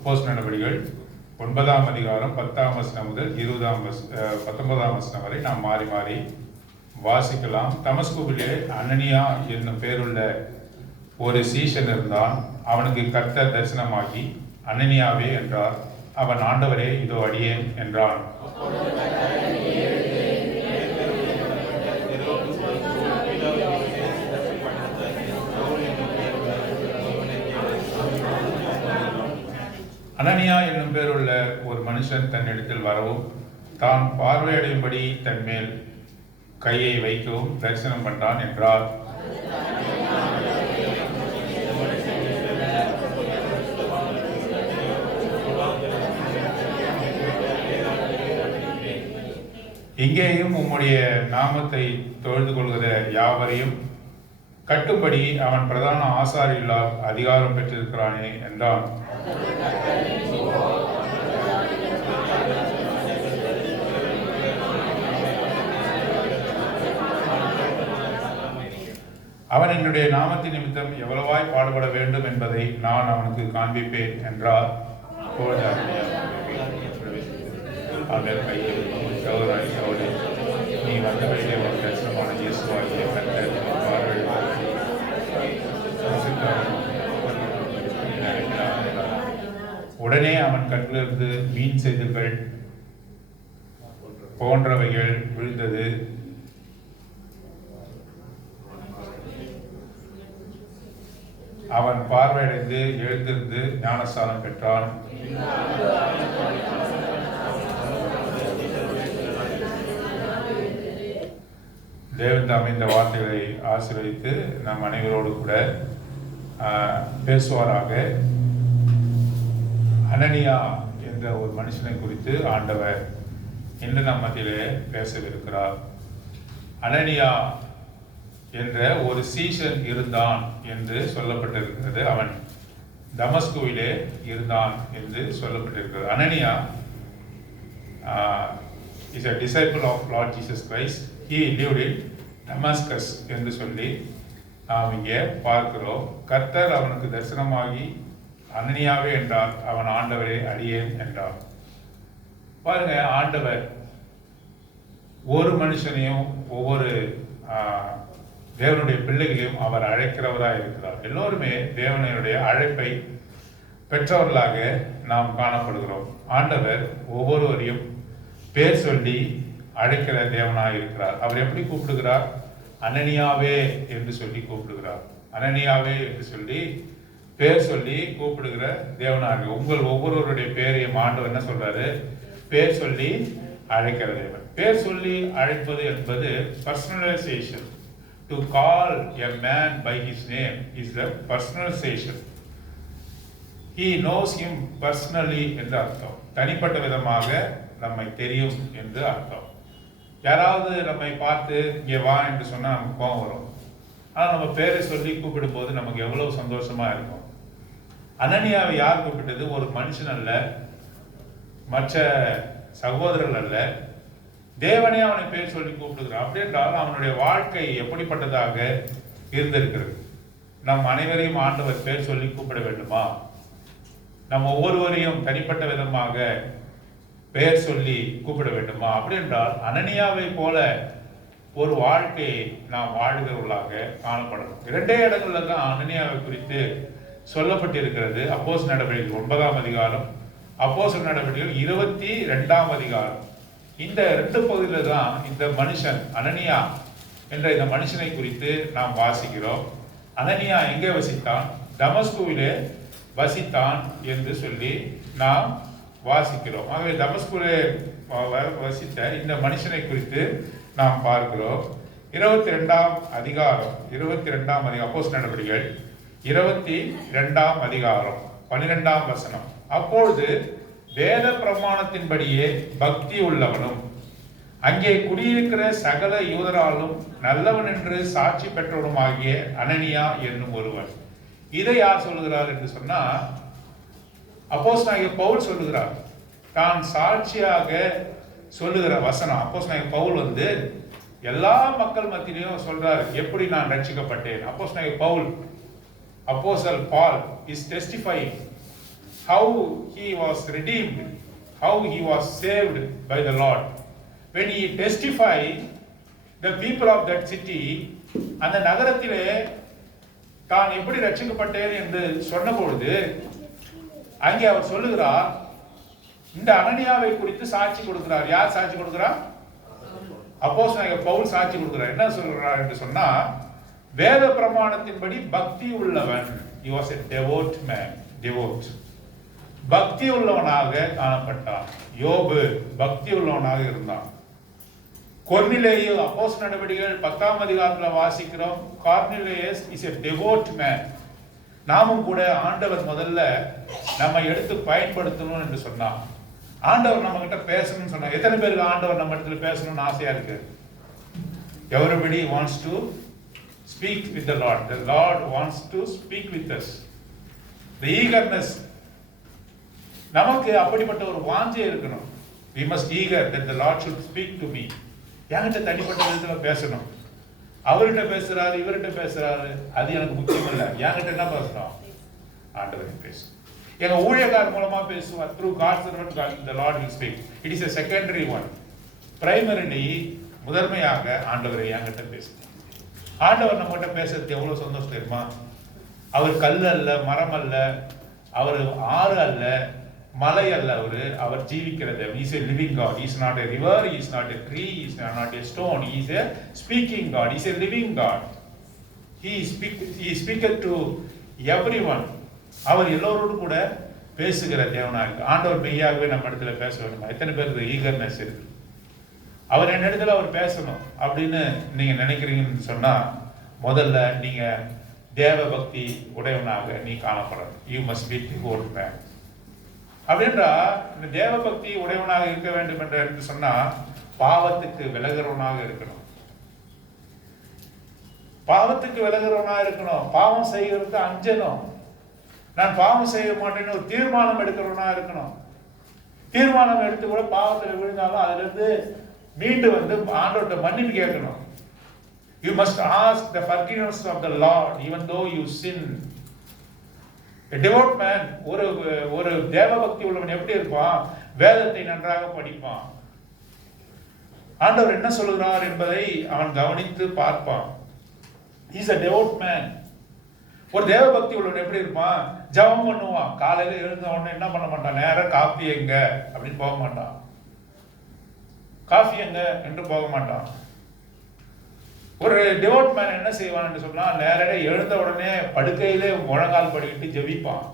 அப்போஸ்தலர் நடவடிக்கைகள் 9ஆம் அதிகாரம் 10ஆம் வசனம் முதல் 19ஆம் வசனம் வரை நாம் மாறி மாறி வாசிக்கலாம். தமஸ்குவிலே அனனியா என்னும் பேருள்ள ஒரு சீஷன் இருந்தான். அவனுக்கு கர்த்தர் தரிசனமாகி, அனனியாவே என்றார். அவன், ஆண்டவரே, இதோ அடியேன் என்றான். அனனியா என்னும் பேருள்ள ஒரு மனுஷன் தன்னிடத்தில் வரவும், தான் பார்வையடையும்படி தன் மேல் கையை வைக்கவும் தரிசனம் பண்ணான் என்றார். இங்கேயும் உம்முடைய நாமத்தை தொழுது கொள்கிற யாவரையும் கட்டும்படி அவன் பிரதான ஆசாரியர்களால் அதிகாரம் பெற்றிருக்கிறானே என்றான். அவன் என்னுடைய நாமத்தின் நிமித்தம் எவ்வளவாய் பாடுபட வேண்டும் என்பதை நான் அவனுக்கு காண்பிப்பேன் என்றார். நீ வந்த வழியிலே ஒரு தரிசனமான இயேசுவாகிய கர்த்தர் உடனே அவன் கண்ணிலிருந்து மீன் செதில்கள் போன்றவைகள் விழுந்தது. அவன் பார்வையடைந்து எழுந்திருந்து ஞானஸ்தானம் பெற்றான். தேவன் தாமே இந்த வார்த்தைகளை ஆசீர்வதித்து நம் அனைவரோடு கூட பேசுவாராக. அனனியா என்ற ஒரு மனுஷனை குறித்து ஆண்டவர் இன்று நம் மத்தியிலே பேசவிருக்கிறார். அனனியா என்ற ஒரு சீஷன் இருந்தான் என்று சொல்லப்பட்டிருக்கிறது. அவன் தமஸ்குவிலே இருந்தான் என்று சொல்லப்பட்டிருக்கிறது. அனனியா is a disciple of Lord Jesus Christ. He lived in Damascus என்று சொல்லி நாம் இங்கே பார்க்கிறோம். கர்த்தர் அவனுக்கு தரிசனமாகி, அனனியாவே என்றார். அவன், ஆண்டவரே, அடியேன் என்றார். பாருங்க, ஆண்டவர் ஒரு மனுஷனையும் ஒவ்வொரு தேவனுடைய பிள்ளைகளையும் அவர் அழைக்கிறவராக இருக்கிறார். எல்லோருமே தேவனுடைய அழைப்பை பெற்றவர்களாக நாம் காணப்படுகிறோம். ஆண்டவர் ஒவ்வொருவரையும் பேர் சொல்லி அழைக்கிற தேவனாக இருக்கிறார். அவர் எப்படி கூப்பிடுகிறார்? அனனியாவே என்று சொல்லி கூப்பிடுகிறார். அனனியாவே என்று சொல்லி பேர் சொல்லி கூப்பிடுகிற தேவனாக. உங்கள் ஒவ்வொருவருடைய பேரையும் ஆண்டவர் என்ன சொல்றாரு? பேர் சொல்லி அழைக்கிற தேவன். பேர் சொல்லி அழைப்பது என்பது personalisation. To call a man by his name is the personalization. He knows him personally என்று அர்த்தம். தனிப்பட்ட விதமாக நம்மை தெரியும் என்று அர்த்தம். யாராவது நம்மை பார்த்து இங்கே வா என்று சொன்னால் நமக்கு கோபம் வரும். ஆனால் நம்ம பேரை சொல்லி கூப்பிடும் போது நமக்கு எவ்வளவு சந்தோஷமா இருக்கும். அனனியாவை யார் கூப்பிட்டது? ஒரு மனுஷன் அல்ல, மற்ற சகோதரர்கள் அல்ல, தேவனே அவனை பேர் சொல்லி கூப்பிடுகிறார். அப்படி என்றால் அவனுடைய வாழ்க்கை எப்படிப்பட்டதாக இருந்திருக்கிறது? நம் அனைவரையும் ஆண்டவர் பேர் சொல்லி கூப்பிட வேண்டுமா? நம் ஒவ்வொருவரையும் தனிப்பட்ட விதமாக பெயர் சொல்லி கூப்பிட வேண்டுமா? அப்படி என்றால் அனனியாவை போல ஒரு வாழ்க்கையை நாம் வாழ்கிறவர்களாக காணப்படணும். 2 இடங்கள்ல தான் அனனியாவை குறித்து சொல்லப்பட்டிருக்கிறது. அப்போஸ்தலர் நடவடிக்கைகள் 9ஆம் அதிகாரம், அப்போஸ்தலர் நடவடிக்கைகள் 22ஆம் அதிகாரம். இந்த 2 பகுதியில தான் இந்த மனுஷன் அனனியா என்ற இந்த மனுஷனை குறித்து நாம் வாசிக்கிறோம். அனனியா எங்கே வசித்தான்? தமஸ்குவிலே வசித்தான் என்று சொல்லி நாம் வாசிக்கிறோம். ஆகவே தமஸ்குவிலே வசித்த இந்த மனுஷனை குறித்து நாம் பார்க்கிறோம். 22ஆம் அதிகாரம் அப்போஸ்தலர் நடவடிக்கைகள் 22ஆம் அதிகாரம் 12ஆம் வசனம். அப்பொழுது வேத பிரமாணத்தின்படியே பக்தி உள்ளவனும் அங்கே குடியிருக்கிற சகல யூதராலும் நல்லவன் என்று சாட்சி பெற்றவனுமாகிய அனனியா என்னும் ஒருவன். இதை யார் சொல்லுகிறார் என்று சொன்னா, அப்போஸ்தலனாகிய பவுல் சொல்லுகிறார். தான் சாட்சியாக சொல்லுகிற வசனம். அப்போஸ்தலனாகிய பவுல் எல்லா மக்கள் மத்தியிலையும் சொல்றாரு எப்படி நான் ரட்சிக்கப்பட்டேன். அப்போஸ்தலனாகிய Pavul, Apostle Paul is testifying how he was redeemed, how he was saved by the Lord. When he testified, the people of that city, அந்த நகரத்திலே தான் எப்படி ரட்சிக்கப்பட்டேன் என்று சொன்ன பொழுது அங்கே அவர் சொல்லுகிறார், இந்த அனனியாவை குறித்து சாட்சி கொடுக்கிறார். யார் சாட்சி கொடுக்கிறார்? அப்போஸ்தலனாகிய பவுல் சாட்சி கொடுக்கிறார். என்ன சொல்றார் என்று சொன்னா, வேத பிரமாணத்தின்படி பக்தி உள்ளவன். He was a devout man, devout. பக்தி உள்ளவனாக காணப்பட்டான். யோபு பக்தி உள்ளவனாக இருந்தான். கொர்னிலேயு அப்போஸ்தலர் நடவடிக்கைகள் 10ஆம் அதிகாரத்தில் வாசிக்கிறோம். கார்னிலேயஸ் இஸ் a devout man. நாமும் கூட ஆண்டவர் முதல்ல நம்ம எடுத்து பயன்படுத்தணும் என்று சொன்னா, ஆண்டவர் நம்ம கிட்ட பேசணும்னு சொன்னா, எத்தனை பேருக்கு ஆண்டவர் நம்ம இடத்துல பேசணும்னு ஆசையா இருக்கு? Everybody wants to speak with the Lord. The Lord wants to speak with us. The eagerness, நமக்கு அப்படிப்பட்ட ஒரு வாஞ்சை இருக்கணும். We must eager that the Lord should speak to me. என்கிட்ட தனிப்பட்ட விதத்துல பேசணும். அவர்கிட்ட பேசுறாரு, இவர்கிட்ட பேசுறாரு, அது எனக்கு முக்கியம் இல்லை. என்கிட்ட என்ன பேசணும்? ஆண்டவரை பேசணும். எங்க ஊழியக்காரர் மூலமா பேசுவார். Through God's servant the Lord will speak. It is a secondary one. Primarily, முதன்மையாக ஆண்டவரை என்கிட்ட பேசுறார். ஆண்டவர் நம்மகிட்ட பேசுறது எவ்வளவு சந்தோஷம் தெரியுமா? அவர் கல் அல்ல, மரம் அல்ல, அவர் ஆறு அல்ல, மலை அல்ல, அவர் ஜீவிக்கிறது. He is a living God. He is not a river, he is not a tree, he is not a stone. He is a speaking God. He is a living God. He speaks to everyone. அவர் எல்லோரோடும் கூட பேசுகிற தேவனா இருக்கு. ஆண்டவர் மெய்யாகவே நம்ம இடத்துல பேச வேண்டுமா? எத்தனை பேருக்கு ஈகர்னஸ் இருக்கு? அவர் என்ன இடத்துல அவர் பேசணும் அப்படின்னு நீங்க நினைக்கிறீங்கன்னு சொன்னா, முதல்ல நீங்க தேவ பக்தி உடையவனாக நீ காணப்படணும். You must be devote man. அப்படின்றா இந்த தேவ பக்தி உடையவனாக இருக்க வேண்டும் என்று சொன்னா, பாவத்துக்கு விலகிறவனாக இருக்கணும். பாவத்துக்கு விலகிறவனாக இருக்கணும். பாவம் செய்யறது அஞ்சணும். நான் பாவம் செய்ய மாட்டேன்னு ஒரு தீர்மானம் எடுக்கிறவனா இருக்கணும். தீர்மானம் எடுத்து கூட பாவத்தில் விழுந்தாலும் அதுல இருந்து மீண்டு வந்து ஆண்டவர்கிட்ட மன்னிப்பு கேட்கணும். You must ask the forgiveness of the Lord even though you sin. A devout man, ஒரு தேவ பக்தி உள்ளவன் எப்படி இருப்பான்? வேதத்தை நன்றாக படிப்பான். ஆண்டவர் என்ன சொல்கிறார் என்பதை அவன் கவனித்து பார்ப்பான். He is a devout man. ஒரு தேவ பக்தி உள்ளவன் எப்படி இருப்பான்? ஜெபம் பண்ணுவான். காலையில எழுந்த உடனே என்ன பண்ண மாட்டான்? நேரா காஃபி எங்க அப்படின்னு போக மாட்டான். காஃபி எங்க என்று போக மாட்டான். ஒரு டிவோட் மேன் என்ன செய்வான் என்று சொன்னா, நேரடியாக எழுந்த உடனே படுக்கையிலே முழங்கால் படிக்கிட்டு ஜெபிப்பான்.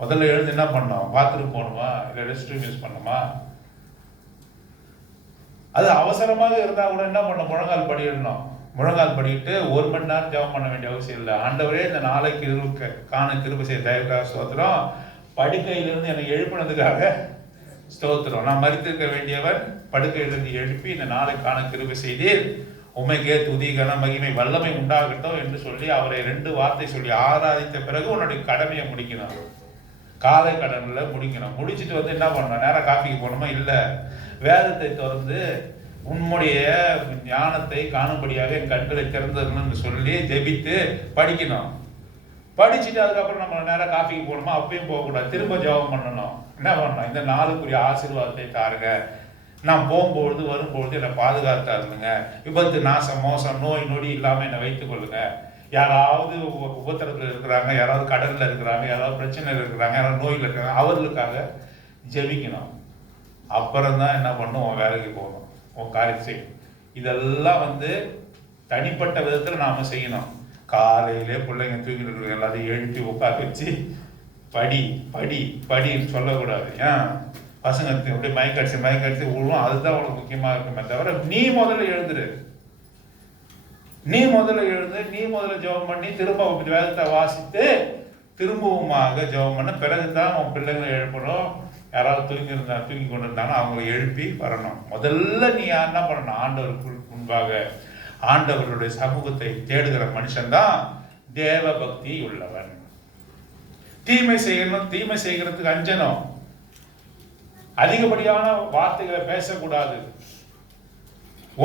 முதல்ல எழுந்து என்ன பண்ணோம்? பாத்ரூம் போகணுமா, இல்லை ரெஸ்ட் ரூம் யூஸ் பண்ணுமா? அது அவசரமாக இருந்தா கூட என்ன பண்ணணும்? முழங்கால் படிக்கணும். முழங்கால் படிக்கிட்டு 1 மணி நேரம் ஜெபம் பண்ண வேண்டிய அவசியம் இல்லை. ஆண்டவரே இந்த நாளைக்கு காண கிருபை செய்ய தயவுக்காக ஸ்தோத்திரம், படுக்கையிலிருந்து என்னை எழுப்பினதுக்காக ஸ்தோத்திரம். நான் மரித்திருக்க வேண்டியவன் படுக்கையிலிருந்து எழுப்பி இந்த நாளை காண கிருபை செய்தீர், உமைக்கே துதி கன மகிமை வல்லமை உண்டாகட்டும் என்று சொல்லி அவரை 2 வார்த்தை சொல்லி ஆராதித்த பிறகு உன்னுடைய கடமையை முடிக்கணும். காலை கடன்ல முடிக்கணும். முடிச்சுட்டு வந்து என்ன பண்ணணும்? நேரம் காஃபிக்கு போகணுமா? இல்லை, வேதத்தை திறந்து உன்னுடைய ஞானத்தை காணும்படியாக என் கண்களை திறந்ததுன்னு சொல்லி ஜெபித்து படிக்கணும். படிச்சுட்டு அதுக்கப்புறம் நம்ம நேரம் காஃபிக்கு போகணுமா? அப்பயும் போகக்கூடாது. திரும்ப ஜெபம் பண்ணணும். என்ன பண்ணணும்? இந்த நாளுக்குரிய ஆசீர்வாதத்தை தாருங்க, நான் போகும்பொழுது வரும்பொழுது என்னை பாதுகாத்தாருங்க, விபத்து நாசம் மோசம் நோய் நொடி இல்லாமல் என்னை வைத்துக் கொள்ளுங்க. யாராவது உபத்திரத்தில் இருக்கிறாங்க, யாராவது கடலில் இருக்கிறாங்க, யாராவது பிரச்சனையில் இருக்கிறாங்க, யாராவது நோயில் இருக்கிறாங்க, அவர்களுக்காக ஜெபிக்கணும். அப்புறம் தான் என்ன பண்ணும்? உன் வேலைக்கு போகணும், உன் காரியத்தை செய்யணும். இதெல்லாம் வந்து தனிப்பட்ட விதத்தில் நாம் செய்யணும். காலையிலே பிள்ளைங்க தூங்கிட்டு இருக்கிற எல்லாத்தையும் எழுப்பி உட்கார வச்சு படி படி படின்னு சொல்லக்கூடாது. ஏன்? பசங்க அப்படியே மயக்கடிச்சு விழுவும். அதுதான் உனக்கு முக்கியமாக இருக்குமே தவிர, நீ முதல்ல எழுந்துரு. நீ முதல்ல ஜெபம் பண்ணி திரும்ப வேதத்தை வாசித்து திரும்பவுமாக ஜெபம் பண்ண பிறகுதான் உன் பிள்ளைங்களை எழுப்பணும். யாராவது தூங்கி கொண்டு இருந்தாங்கன்னா அவங்களை எழுப்பி வரணும். முதல்ல நீ என்ன பண்ணணும்? ஆண்டவருக்கு முன்பாக ஆண்டவருடைய சமூகத்தை தேடுகிற மனுஷன்தான் தேவ பக்தி உள்ளவன். தீமை செய்கிறதுக்கு அஞ்சணும். அதிகப்படியான வார்த்தைகளை பேசக்கூடாது.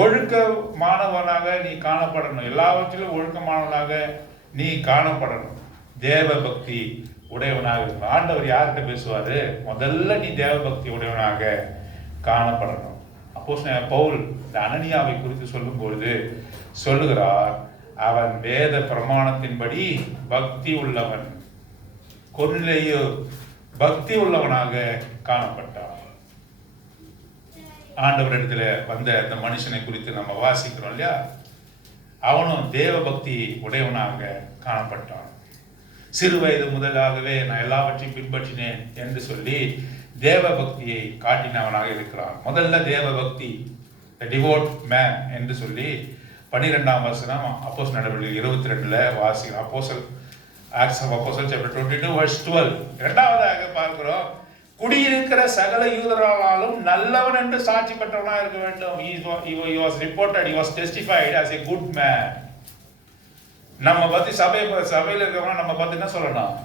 ஒழுக்கமானவனாக நீ காணப்படணும். எல்லாவற்றிலும் ஒழுக்கமானவனாக நீ காணப்படணும். தேவ பக்தி உடையவனாக இருக்கணும். ஆண்டவர் யார்கிட்ட பேசுவாரு? முதல்ல நீ தேவ பக்தி உடையவனாக காணப்படணும். அப்போஸ்தலன் பவுல் இந்த அனனியாவை குறித்து சொல்லும் பொழுது சொல்லுகிறார், அவன் வேத பிரமாணத்தின்படி பக்தி உள்ளவன். கொர்நேலியு பக்தி உள்ளவனாக காணப்பட்டான். ஆண்டவரிடத்துல வந்த அந்த மனுஷனை குறித்து நம்ம வாசிக்கிறோம் இல்லையா, அவனும் தேவ பக்தி உடையவனாக காணப்பட்டான். சிறு வயது முதலாகவே நான் எல்லாவற்றையும் பின்பற்றினேன் என்று சொல்லி தேவ பக்தியை காட்டினவனாக இருக்கிறான். முதல்ல தேவ பக்தி, டிவோட் மேன் என்று சொல்லி 12ஆம் வசனம் அப்போஸ்தலர் நடவடிக்கைகள் 22 வாசிக்கிறோம். ஆக்ட்ஸ் ஆஃப் அப்போஸ்தலர்ஸ் சாப்டர் 22 verse 12. இரண்டாவதாக பார்க்கிறோம், குடியிருக்கிற சகல யூதராலும் நல்லவன் என்று சாட்சி பெற்றவனாக இருக்க வேண்டும். He was reported, he was testified as a good man. நம்ம பத்தி சபையில் இருக்கிறவங்க நம்ம பத்தி என்ன சொல்லணும்?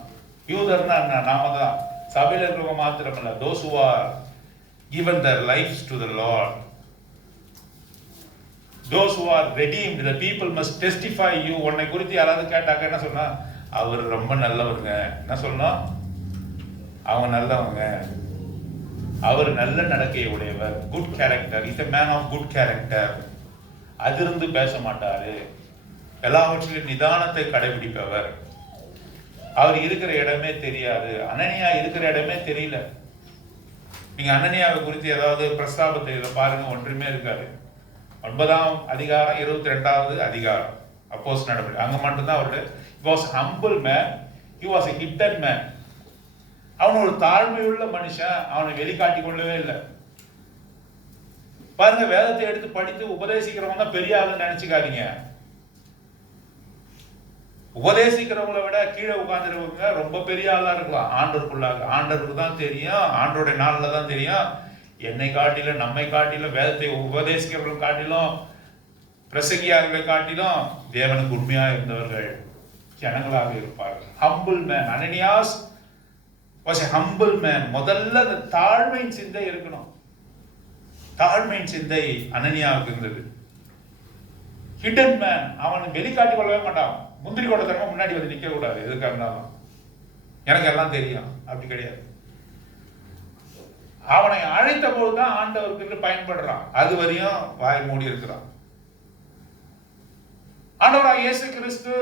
யூதர்னா என்ன? நாம தான். சபையில் இருக்கிறவங்க மாத்திரமல்ல, those who are given their lives to the Lord, those who are redeemed, the people must testify you. உன்னை குறித்து யாராவது கேட்டாக்க என்ன சொன்னா? அவர் ரொம்ப நல்லவங்க. என்ன சொல்லணும்? அவங்க நல்லவங்க, அவர் நல்ல நடக்கையை உடையவர், good character, is a man of good character. அதிர்ந்து பேச மாட்டாரு, எல்லாவற்றிலும் நிதானத்தை கடைபிடிப்பவர். அவர் இருக்கிற இடமே தெரியாது. அனனியா இருக்கிற இடமே தெரியல. நீங்க அனனியாவை குறித்து ஏதாவது பிரஸ்தாபத்தை பாருங்க, ஒன்றுமே இருக்காது. 9ஆம் அதிகாரம் 22வது அதிகாரம் அப்போஸ்தலர் நடவடிக்கைகள், அங்க மட்டும்தான் அவருடைய he was humble man, he was a hidden man. அவன் ஒரு தாழ்மையுள்ள மனுஷன், அவனை வெளிக்காட்டி கொள்ளவே இல்லை. பாருங்க, வேதத்தை எடுத்து படித்து உபதேசிக்கிறவங்க தான் பெரிய ஆளுன்னு நினைச்சுக்காதீங்க. உபதேசிக்கிறவங்களை விட கீழே உட்கார்ந்துருவங்க ரொம்ப பெரிய ஆளா இருக்கலாம். ஆண்டவருக்குள்ளாக ஆண்டவருக்கு தான் தெரியும், ஆண்டோடைய நாளில் தான் தெரியும். என்னை காட்டிலும் நம்மை காட்டிலும் வேதத்தை உபதேசிக்கிறவர்கள் காட்டிலும் பிரசங்கியார்களை காட்டிலும் தேவனுக்கு உண்மையா இருந்தவர்கள் ஜனங்களாக இருப்பார்கள். Humble man, Ananias was a humble man. முதல்ல அந்த தாழ்மையின் சிந்தை இருக்கணும். தாழ்மையின் சிந்தை அனனியாவுக்கு இருந்தது. ஹிடன் மேன், அவன் வெளிக்காட்டி கொள்ளவே மாட்டான். முந்திரி கொண்ட தரமா முன்னாடி வந்து நிக்க கூடாது. எதுக்காக இருந்தாலும் எனக்கு எல்லாம் தெரியும், அப்படி கிடையாது. அவனை அழைத்த போதுதான் ஆண்டவருக்கு பயன்படுறான். அது வரையும் வாய் மூடி இருக்கிறான். ஆண்டவராக இயேசு கிறிஸ்து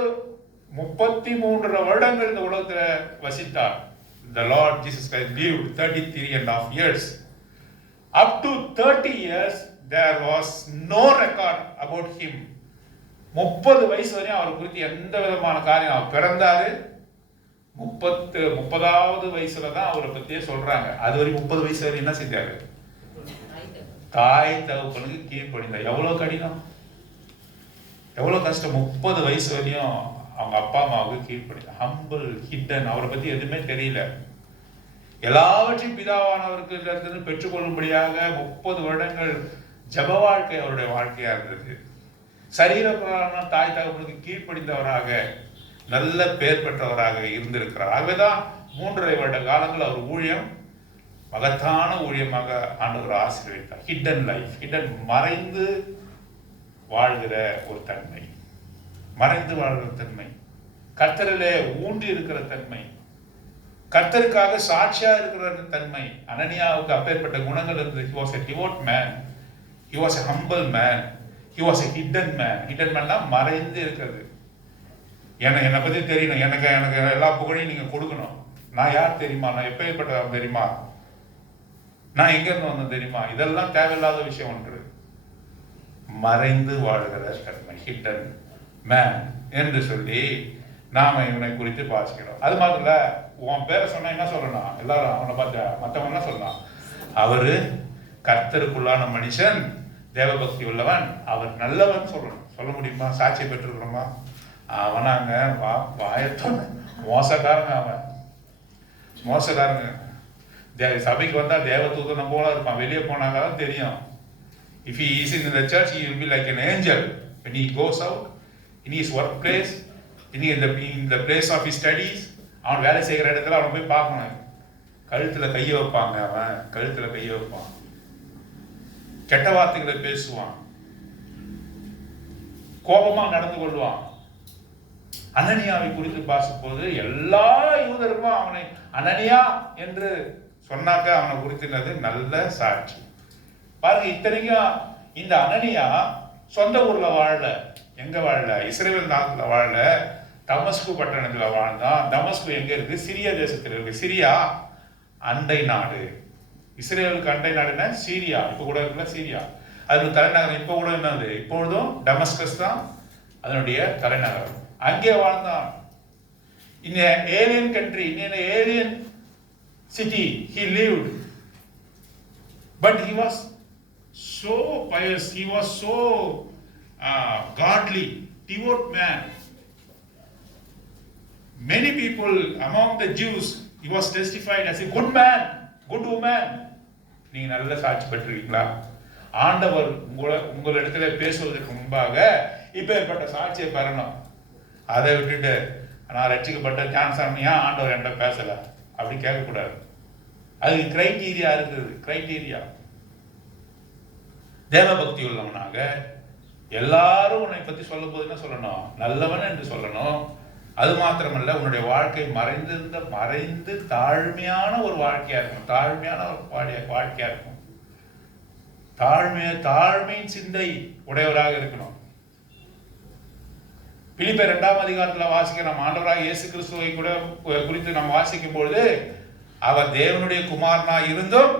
33 வருடங்கள் இந்த உலகத்துல வசித்தார். The Lord Jesus Christ lived 33.5 years. Up to 30 years there was no record about him. 30 வயசு வரையும் அவர் குறித்து எந்த விதமான காரியம், அவர் பிறந்தாரு 30வது வயசுல தான் அவரை பத்தியே சொல்றாங்க. அது வரைக்கும் 30 வயசு வரை என்ன செஞ்சாரு? தாய் தகப்பனுக்கு கீழ்ப்படிந்தார். எவ்வளவு கடினம், எவ்வளவு கஷ்டம். 30 வயசு வரையும் அவங்க அப்பா அம்மாவுக்கு கீழ்ப்படிந்தார். ஹம்பிள், ஹிடன், அவரை பத்தி எதுவுமே தெரியல. எல்லாவற்றையும் பிதாவானவருக்கு பெற்றுக்கொள்ளும்படியாக 30 வருடங்கள் ஜப வாழ்க்கை அவருடைய வாழ்க்கையா இருந்தது. சரீர பிரகாரமான தாய் தகப்பனுக்கு கீழ்ப்படிந்தவராக நல்ல பெயர் பெற்றவராக இருந்திருக்கிறார். ஆகவேதான் 3.5 வருட காலங்கள் அவர் ஊழியம் மகத்தான ஊழியமாக ஆண்டவர் ஆசீர்வதித்தார். ஹிடன் லைஃப், ஹிடன், மறைந்து வாழ்கிற ஒரு தன்மை, மறைந்து வாழ்கிற தன்மை, கர்த்தரிலே ஊன்றி இருக்கிற தன்மை, கர்த்தருக்காக சாட்சியா இருக்கிற தன்மை. அனனியாவுக்கு அப்பேற்பட்ட குணங்கள் இருந்தது. He was a devout man, he was a humble man, he was a hidden man. hidden manனா மறைந்து இருக்கிறது. என்னை பத்தி தெரியணும், எனக்கு எல்லா புகழையும் நீங்க கொடுக்கணும். நான் யார் தெரியுமா, நான் எப்பேற்பட்டவன் தெரியுமா, நான் எங்க இருந்து வந்தேன் தெரியுமா, இதெல்லாம் தேவையில்லாத விஷயம் ஒன்று. மறைந்து வாழ்கிற தன்மை, hidden man என்று சொல்லி நாம இவனை குறித்து வாசிக்கிறோம். அது மாதிரி இல்ல, உன் பேரை சொன்னா என்ன சொல்லணும்? எல்லாரும் அவனை பார்த்த மற்றவன் என்ன சொல்லலாம்? அவரு கர்த்தருக்குள்ளான மனுஷன், தேவபக்தி உள்ளவன், அவர் நல்லவன் சொல்லணும். சொல்ல முடியுமா? சாட்சியை பெற்றிருக்கிறோமா? அவனாங்க வாயத்தோட மோசக்காரங்க, அவன் மோசக்காரங்க. சபைக்கு வந்தா தேவதூதனை போல இருப்பான், வெளியே போனாலும் தெரியும். If he is in the church, he will be like an angel. When he goes out in his workplace, in the place of his studies, அவன் வேலை செய்கிற இடத்துல அவன் போய் பார்க்கணும். கழுத்துல கையை வைப்பாங்க, அவன் கழுத்துல கையை வைப்பான், கெட்ட வார்த்தைகளை பேசுவான், கோபமா நடந்து கொள்வான். அனனியாவை குறித்து பார்க்கும்போது எல்லா யூதருக்கும் அவனை அனனியா என்று சொன்னாக்க அவனை குறித்தினது நல்ல சாட்சி. பாருங்க, இத்தனைக்கும் இந்த அனனியா சொந்த ஊர்ல வாழல. எங்க வாழல? இஸ்ரேல் நாட்டுல வாழல, தமஸ்கு பட்டணத்துல வாழ்ந்தான். தமஸ்கு எங்க இருக்கு? சிரியா தேசத்தில் இருக்கு. சிரியா அண்டை நாடு. இஸ்ரேலுக்கு அண்டை நாடுன்னா சீரியா. இப்ப கூட இருக்குல்ல சீரியா, அது தலைநகரம். இப்ப கூட என்னது? இப்பொழுதும் டமஸ்கஸ் தான் அதனுடைய தலைநகரம். அங்கே வாழ்ந்தான். In an alien country, in an alien city, he lived. But he was so pious, he was so godly, devout man. Many people among the Jews, he was testified as a good man, good woman. நீங்க நல்ல சாட்சி பெற்றிருக்கீங்களா? ஆண்டவர் உங்களிடத்துல பேசுவதற்கு முன்பாக இப்பேற்பட்ட சாட்சியை பெறணும். அதை விட்டுட்டு நான் ரட்சிக்கப்பட்ட கேன்சர் ஏன் ஆண்டவர் என்கிட்ட பேசல அப்படி கேட்கக்கூடாது. அதுக்கு கிரைட்டீரியா இருக்குது. கிரைட்டீரியா தேவ பக்தி உள்ளவனாக எல்லாரும் உன்னை பத்தி சொல்லும் போது என்ன சொல்லணும்? நல்லவன் என்று சொல்லணும். அது மாத்திரமல்ல, உன்னுடைய வாழ்க்கை மறைந்து தாழ்மையான ஒரு வாழ்க்கையா இருக்கும். தாழ்மையான ஒரு வாழ்க்கையா இருக்கும். தாழ்மையின் சிந்தை உடையவராக இருக்கணும். பிலிப்பியர் 2ஆம் அதிகாரத்தில் வாசிக்க நம்ம ஆண்டவராக இயேசு கிறிஸ்துவை கூட குறித்து நம்ம வாசிக்கும் பொழுது, அவர் தேவனுடைய குமாரனா இருந்தும்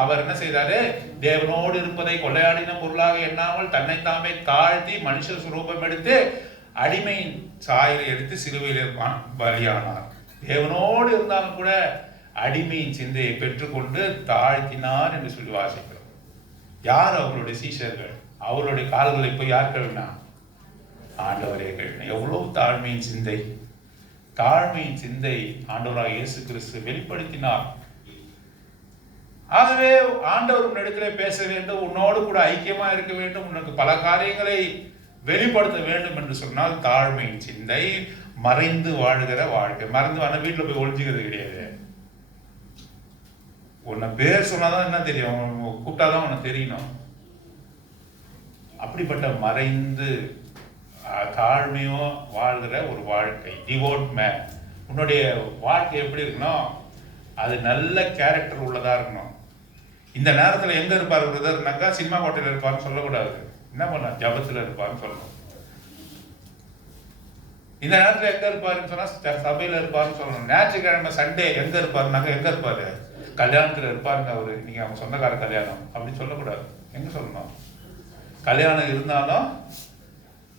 அவர் என்ன செய்தாரு? தேவனோடு இருப்பதை கொள்ளையாடின பொருளாக எண்ணாமல் தன்னைத்தாமே தாழ்த்தி மனுஷ சுரூபம் எடுத்து அடிமையின் சாயலை எடுத்து சிலுவையில் பலியானார். தேவனோடு இருந்தாலும் கூட அடிமையின் சிந்தையை பெற்றுக்கொண்டு தாழ்த்தினார் என்று சொல்லி வாசிக்கிறோம். யார் அவர்களுடைய சீஷர்கள்? அவருடைய கால்களை போய் யார் கழுவினா? ஆண்டவரே கழுவினா. எவ்வளவு தாழ்மையின் சிந்தை! தாழ்மையின் சிந்தை ஆண்டவராக இயேசு கிறிஸ்து வெளிப்படுத்தினார். ஆகவே ஆண்டவர் உன்னிடத்திலே பேச வேண்டும், உன்னோடு கூட ஐக்கியமா இருக்க வேண்டும், உனக்கு பல காரியங்களை வெளிப்படுத்த வேண்டும் என்று சொன்னால் தாழ்மையின் சிந்தை, மறைந்து வாழுகிற வாழ்க்கை. மறைந்து வாழ வீட்டுல போய் ஒழிஞ்சுக்கிறது கிடையாது. உன்னை பேர் சொன்னாதான் என்ன தெரியும், கூப்பிட்டாதான் உனக்கு தெரியணும். அப்படிப்பட்ட மறைந்து தாழ்மையோ வாழ்கிற ஒரு வாழ்க்கை, டிவோட் மேன். உன்னுடைய வாழ்க்கை எப்படி இருக்கணும்? அது நல்ல கேரக்டர் உள்ளதா இருக்கணும். இந்த நேரத்தில் எங்க இருப்பார் பிரதர்னாக்கா சினிமா கோட்டையில் இருப்பார்னு சொல்லக்கூடாது. என்ன பண்ண? ஜபத்தில் இருப்பார்னு சொல்லணும். இந்த நேரத்தில் எங்க இருப்பாருன்னு சொன்னா சபையில இருப்பாருன்னு சொல்லணும். ஞாயிற்றுக்கிழமை சண்டே எங்க இருப்பாருனாக்கா எங்க இருப்பாரு? கல்யாணத்துல இருப்பாருங்க அவரு. நீங்க அவங்க சொந்தக்கார கல்யாணம் அப்படின்னு சொல்லக்கூடாது. எங்க சொல்லணும்? கல்யாணம் இருந்தாலும்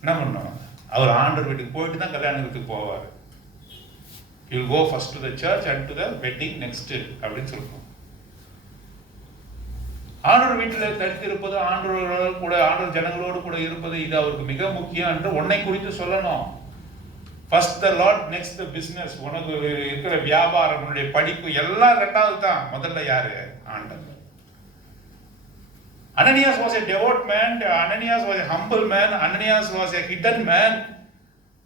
என்ன பண்ணணும்? அவர் ஆண்டவர் வீட்டுக்கு போயிட்டு தான் கல்யாணத்துக்கு போவார். He will go first to the church and to the wedding next அப்படின்னு சொல்லணும். ஆண்டவர் வீட்டில் தடுத்து இருப்பது, ஆண்டவர்களோடு கூட ஆண்டவர் ஜனங்களோடு கூட இருப்பது, இது அவருக்கு மிக முக்கியம் என்று உன்னை குறித்து சொல்லணும். First the Lord, next the business. உனக்கு இருக்கிற வியாபாரம், உன்னுடைய படிப்பு எல்லாம் ரெண்டாவது தான். முதல்ல யாரு? ஆண்டவர். Ananias was a devout man. Ananias was a humble man. Ananias was a hidden man.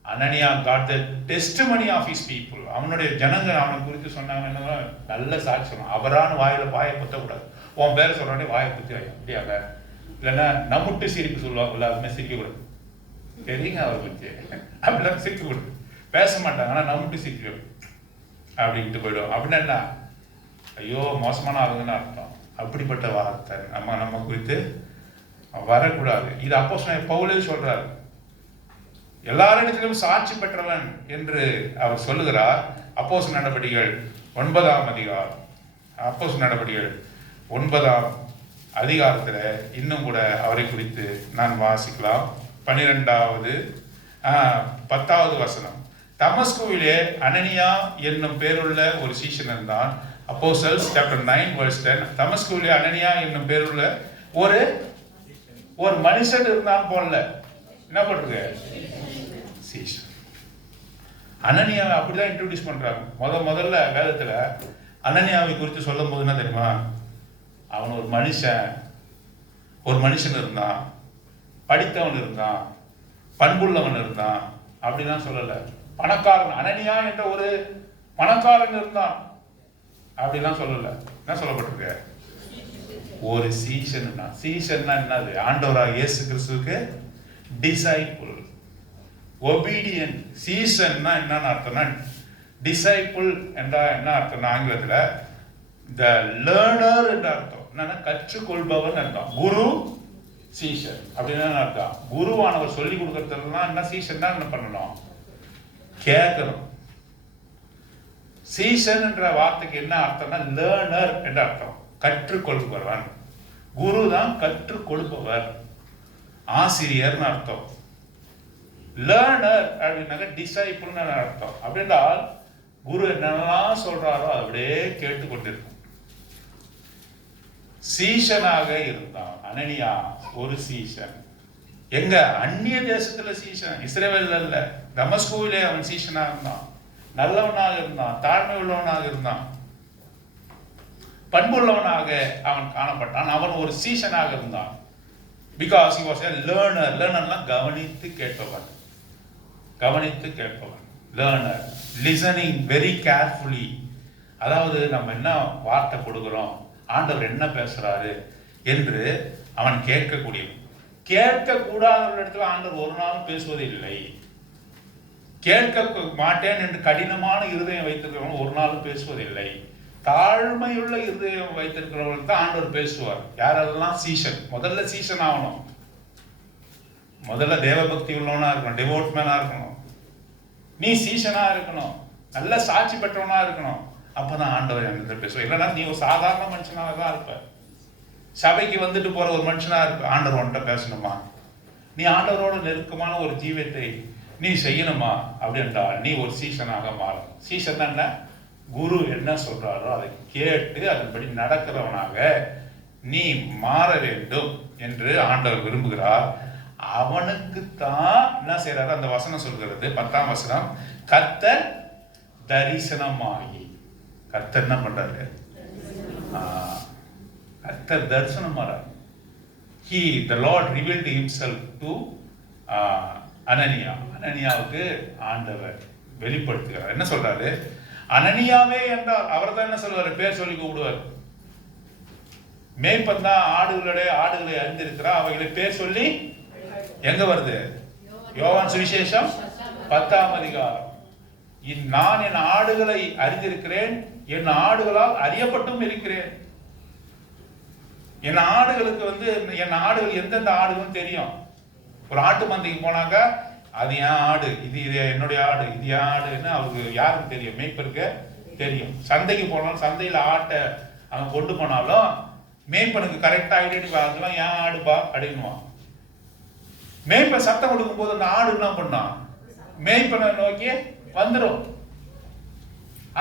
Ananias got the testimony of his people. அவனுடைய ஜனங்க அவனை குறித்து சொன்னாங்க, நல்ல சாட்சி சொன்னான். அவரான வாயில வாயை குத்தக்கூடாது. உன் பேரை சொல்றானே வாயை குத்தி அப்படியாக, இல்லைன்னா நம்முட்டு சிரிப்பு சொல்லுவாங்கல்ல, அதுமே சிரிக்கக்கூடாது. தெரியுங்க அவர் குறித்து அப்படிலாம் சிரிக்கக்கூடாது. பேச மாட்டாங்க, ஆனால் நம்முட்டு சிரிக்கும் அப்படின்ட்டு போயிடுவோம். அப்படின்னா என்ன? ஐயோ மோசமான ஆளுங்கன்னு அர்த்தம். அப்படிப்பட்ட வார்த்தை நம்ம குறித்து வரக்கூடாது. இது அப்போஸ்தலன் பவுலே சொல்றாரு. எல்லாரிடத்திலும் சாட்சி பெற்றவன் என்று அவர் சொல்லுகிறார். அப்போஸ்தலர் நடபடிகள் 9ஆம் அதிகாரம், அப்போஸ்தலர் நடபடிகள் 9ஆம் அதிகாரத்துல இன்னும் கூட அவரை குறித்து நான் வாசிக்கலாம். 10வது வசனம். தமஸ்குவிலே அனனியா என்னும் பேருள்ள ஒரு சீஷன் இருந்தான். Apostles chapter 9 verse 10. தமஸ்குவிலே அனனியா என்னும் பேருள்ள ஒரு மனுஷன் இருந்தான் போல. என்ன பண்றது? சீஷன். அனனியாவை அப்படிதான் இன்ட்ரோடியூஸ் பண்றாங்க. முதல்ல வேதத்துல அனனியாவை குறித்து சொல்லும் போது என்ன தெரியுமா? அவன் ஒரு மனுஷன் இருந்தான், படித்தவன் இருந்தான், பண்புள்ளவன் இருந்தான் அப்படிலாம் சொல்லல. பணக்காரன், அனனியா என்ற ஒரு பணக்காரன் இருந்தான் அப்படிலாம் சொல்லல. என்ன சொல்லப்பட்டிருக்கு? ஒரு சீஷன்னா என்னது? ஆண்டவராக இயேசு கிறிஸ்துவுக்கு டிசைபிள். ஒபீடியன்ட். சீசன்னா என்னன்னு அர்த்தம்னா டிசைபிள் என்றா என்ன அர்த்தம்னா ஆங்கிலத்தில் த லேர்னர் என்ற அர்த்தம். என்னன்னா கற்றுக்கொள்பவன் அர்த்தம். குரு சீஷன் அப்படின்னு அர்த்தம். குருவானவர் சொல்லி கொடுக்கறதுலாம் என்ன சீஷன் தான் என்ன பண்ணணும், கேட்கணும். சீசன் என்ற வார்த்தைக்கு என்ன அர்த்தம்னா லேர்னர் என்ற அர்த்தம், கற்றுக்கொள்பவன். குரு தான் கற்றுக் கொடுப்பவர், ஆசிரியர்னு அர்த்தம். லேர்னர் அப்படின்னாக்க டிசைபிள்னு அர்த்தம். அப்படின்றால் குரு என்னெல்லாம் சொல்றாரோ அதை அப்படியே கேட்டுக்கொண்டிருக்கும். சீஷனாக இருந்தான் அனனியா, ஒரு சீஷன். எங்க அந்நிய தேசத்துல சீஷன், இஸ்ரவேல் அல்ல, தமஸ்குவிலே அவன் சீஷனாக இருந்தான். நல்லவனாக இருந்தான், தாழ்மை உள்ளவனாக இருந்தான், பண்புள்ளவனாக அவன் காணப்பட்டான். அவன் ஒரு சீஷனாக இருந்தான். Because he was a learner. learnerனா கவனித்து கேட்பவன், கவனித்து கேட்பவன். learner, listening very carefully. அதாவது நம்ம என்ன வார்த்தை கொடுக்கிறோம், ஆண்டவர் என்ன பேசுறாரு என்று அவன் கேட்கக்கூடியவன். கேட்கக்கூடாத இடத்துல ஆண்டவர் ஒரு நாளும் பேசுவது இல்லை. கேட்க மாட்டேன் என்று கடினமான இருதயம் வைத்திருக்கிறவன் ஒரு நாளும் பேசுவதில்லை. தாழ்மையுள்ள இருதயம் வைத்திருக்கிறவர்கள் தான் ஆண்டவர் பேசுவார். யாரெல்லாம் சீஷன், முதல்ல சீஷன் ஆகணும், முதல்ல தேவபக்தி உள்ளவனா இருக்கணும், டிவோட்மேனா இருக்கணும், நீ சீஷனா இருக்கணும், நல்ல சாட்சி பெற்றவனா இருக்கணும். அப்பதான் ஆண்டவர் என்னிடத்தில் பேசுவார். இல்லைன்னா நீ ஒரு சாதாரண மனுஷனாக தான் இருப்ப, சபைக்கு வந்துட்டு போற ஒரு மனுஷனா இருப்ப. ஆண்டவர் உன்கிட்ட பேசணுமா, நீ ஆண்டவரோட நெருக்கமான ஒரு ஜீவியத்தை நீ செய்யணுமா அப்படின்றால் நீ ஒரு சீஷனாக மாறணும். சீஷன் என்ன, குரு என்ன சொல்றாரோ அதை கேட்டு அதன்படி நடக்கிறவனாக நீ மாற வேண்டும் என்று ஆண்டவர் விரும்புகிறார். அவனுக்கு தான் என்ன செய்யறாரு, அந்த வசனம் சொல்கிறது, 10ஆம் வசனம், கர்த்தர் தரிசனமாகி. கர்த்தர் என்ன பண்றாரு, கர்த்தர் தரிசனமாறார். the Lord revealed himself to அனனியா. அனனியாவுக்கு ஆண்டவர் வெளிப்படுத்துகிறார். என்ன சொல்றாரு, அனனியாவே என்றால் அவர் தான் என்ன சொல்வாரு, பேர் சொல்லி கூப்பிடுவார். மேய்ப்பன் தான் ஆடுகளை அறிந்திருக்கிறார், அவைகளை பேர் சொல்லி எங்க வருது, யோவான் சுவிசேஷம் 10ஆம் அதிகாரம். நான் என் ஆடுகளை அறிந்திருக்கிறேன், என் ஆடுகளால் அறியப்பட்டும் இருக்கிறேன். என் ஆடுகளுக்கு என் ஆடுகள் எந்தெந்த ஆடுகளும் தெரியும். ஒரு ஆட்டு மந்தைக்கு போனாக்கா அது என் ஆடு, இது என்னுடைய ஆடு, இது என் ஆடுன்னு அவருக்கு யாருக்கு தெரியும், மேய்ப்பருக்கு தெரியும். சந்தைக்கு போனாலும் சந்தையில் ஆட்டை அவன் கொண்டு போனாலும் மேய்ப்பனுக்கு கரெக்டா ஐடென்டிஃபை, அதெல்லாம் என் ஆடுபா அப்படின்னுவான். மேய்ப்பன் சத்தம் கொடுக்கும் போது அந்த ஆடு என்ன பண்ணான், மேய்ப்பனை நோக்கி வந்துடும்.